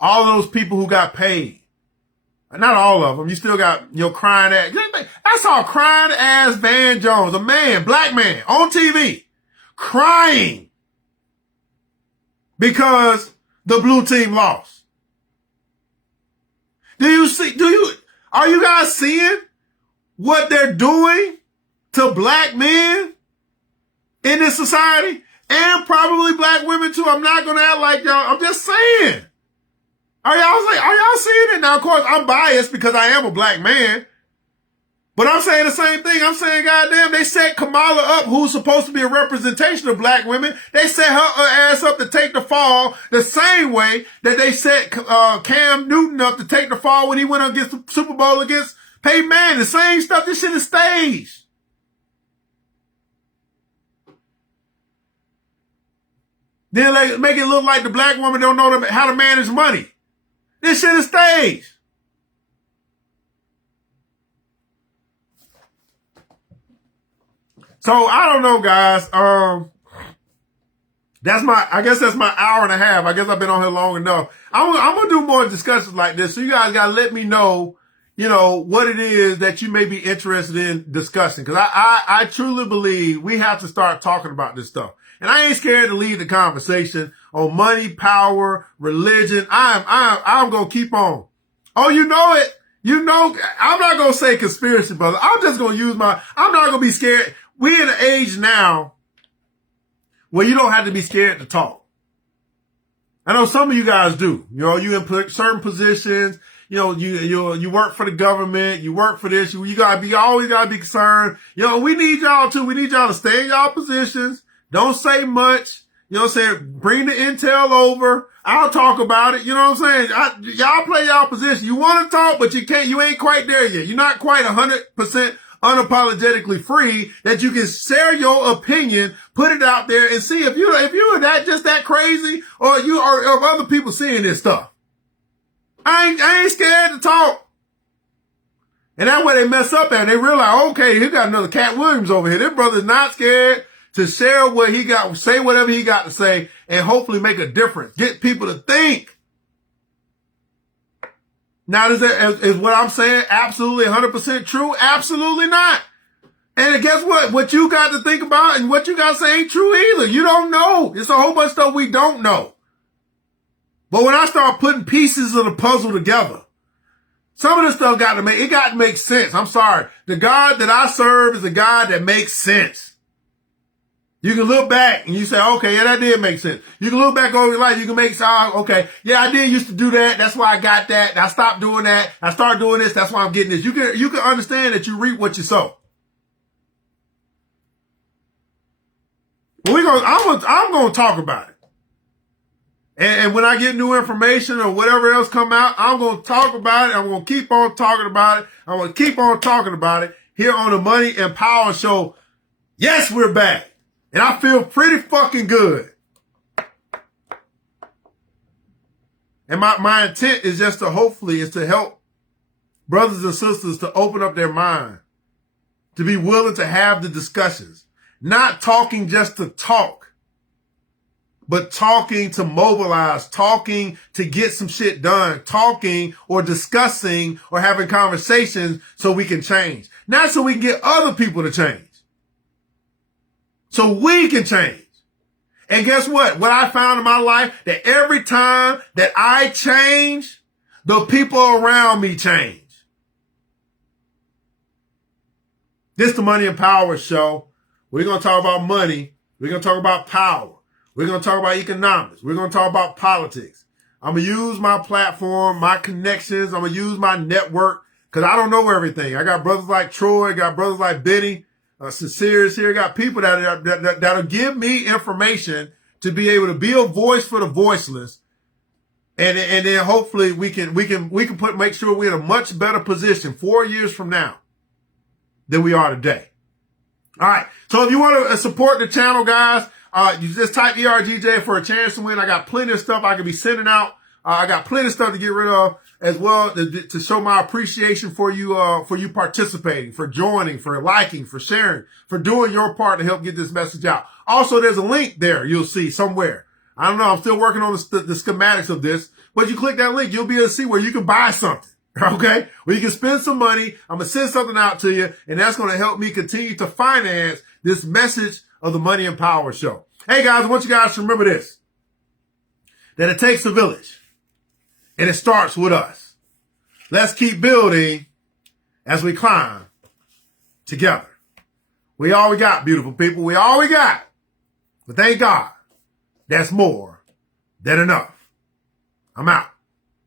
all of those people who got paid, not all of them, you still got, crying ass. I saw a crying ass Van Jones, a man, black man on TV, crying because the blue team lost. Are you guys seeing what they're doing to black men in this society? And probably black women too. I'm not going to act like y'all. I'm just saying. Are y'all seeing it? Now, of course, I'm biased because I am a black man. But I'm saying the same thing. I'm saying, goddamn, they set Kamala up, who's supposed to be a representation of black women. They set her ass up to take the fall the same way that they set Cam Newton up to take the fall when he went against the Super Bowl against Peyton Manning. The same stuff. This shit is staged. Then they make it look like the black woman don't know how to manage money. This shit is staged. So I don't know, guys. I guess that's my hour and a half. I guess I've been on here long enough. I'm gonna do more discussions like this. So you guys gotta let me know, what it is that you may be interested in discussing. Cause I truly believe we have to start talking about this stuff. And I ain't scared to lead the conversation on money, power, religion. I'm gonna keep on. Oh, you know it. I'm not gonna say conspiracy, brother. I'm just gonna I'm not gonna be scared. We're in an age now where you don't have to be scared to talk. I know some of you guys do. You in certain positions. You work for the government. You work for this. You always gotta be concerned. We need y'all too. We need y'all to stay in y'all positions. Don't say much. Bring the intel over. I'll talk about it. You know what I'm saying? Y'all play y'all position. You want to talk, but you can't. You ain't quite there yet. You're not quite 100% unapologetically free that you can share your opinion, put it out there, and see if you're that crazy, or of other people seeing this stuff. I ain't scared to talk. And that way they mess up and they realize, okay, he got another Cat Williams over here. This brother's not scared to share what he got, say whatever he got to say, and hopefully make a difference. Get people to think. Now, is what I'm saying absolutely 100% true? Absolutely not. And guess what? What you got to think about and what you got to say ain't true either. You don't know. It's a whole bunch of stuff we don't know. But when I start putting pieces of the puzzle together, some of this stuff got to make sense. I'm sorry. The God that I serve is a God that makes sense. You can look back and you say, okay, yeah, that did make sense. You can look back over your life. You can make, okay, yeah, I did used to do that. That's why I got that. I stopped doing that. I started doing this. That's why I'm getting this. You can understand that you reap what you sow. But I'm going to talk about it. And when I get new information or whatever else come out, I'm going to talk about it. I'm going to keep on talking about it. I'm going to keep on talking about it here on the Money and Power Show. Yes, we're back. And I feel pretty fucking good. And my intent is just to help brothers and sisters to open up their mind, to be willing to have the discussions, not talking just to talk, but talking to mobilize, talking to get some shit done, talking or discussing or having conversations so we can change. Not so we can get other people to change. So we can change. And guess what? What I found in my life, that every time that I change, the people around me change. This is the Money and Power Show. We're going to talk about money. We're going to talk about power. We're going to talk about economics. We're going to talk about politics. I'm going to use my platform, my connections. I'm going to use my network because I don't know everything. I got brothers like Troy, got brothers like Benny. Sincere is here. Got people that'll give me information to be able to be a voice for the voiceless, and then hopefully we can make sure we're in a much better position 4 years from now than we are today. All right. So if you want to support the channel, guys, you just type ERGJ for a chance to win. I got plenty of stuff I can be sending out. I got plenty of stuff to get rid of as well to show my appreciation for you participating, for joining, for liking, for sharing, for doing your part to help get this message out. Also, there's a link there you'll see somewhere. I don't know. I'm still working on the schematics of this, but you click that link, you'll be able to see where you can buy something. Okay? Where you can spend some money. I'm going to send something out to you, and that's going to help me continue to finance this message of the Money and Power Show. Hey, guys, I want you guys to remember this, that it takes a village. And it starts with us. Let's keep building as we climb together. We all we got, beautiful people. We all we got. But thank God, that's more than enough. I'm out.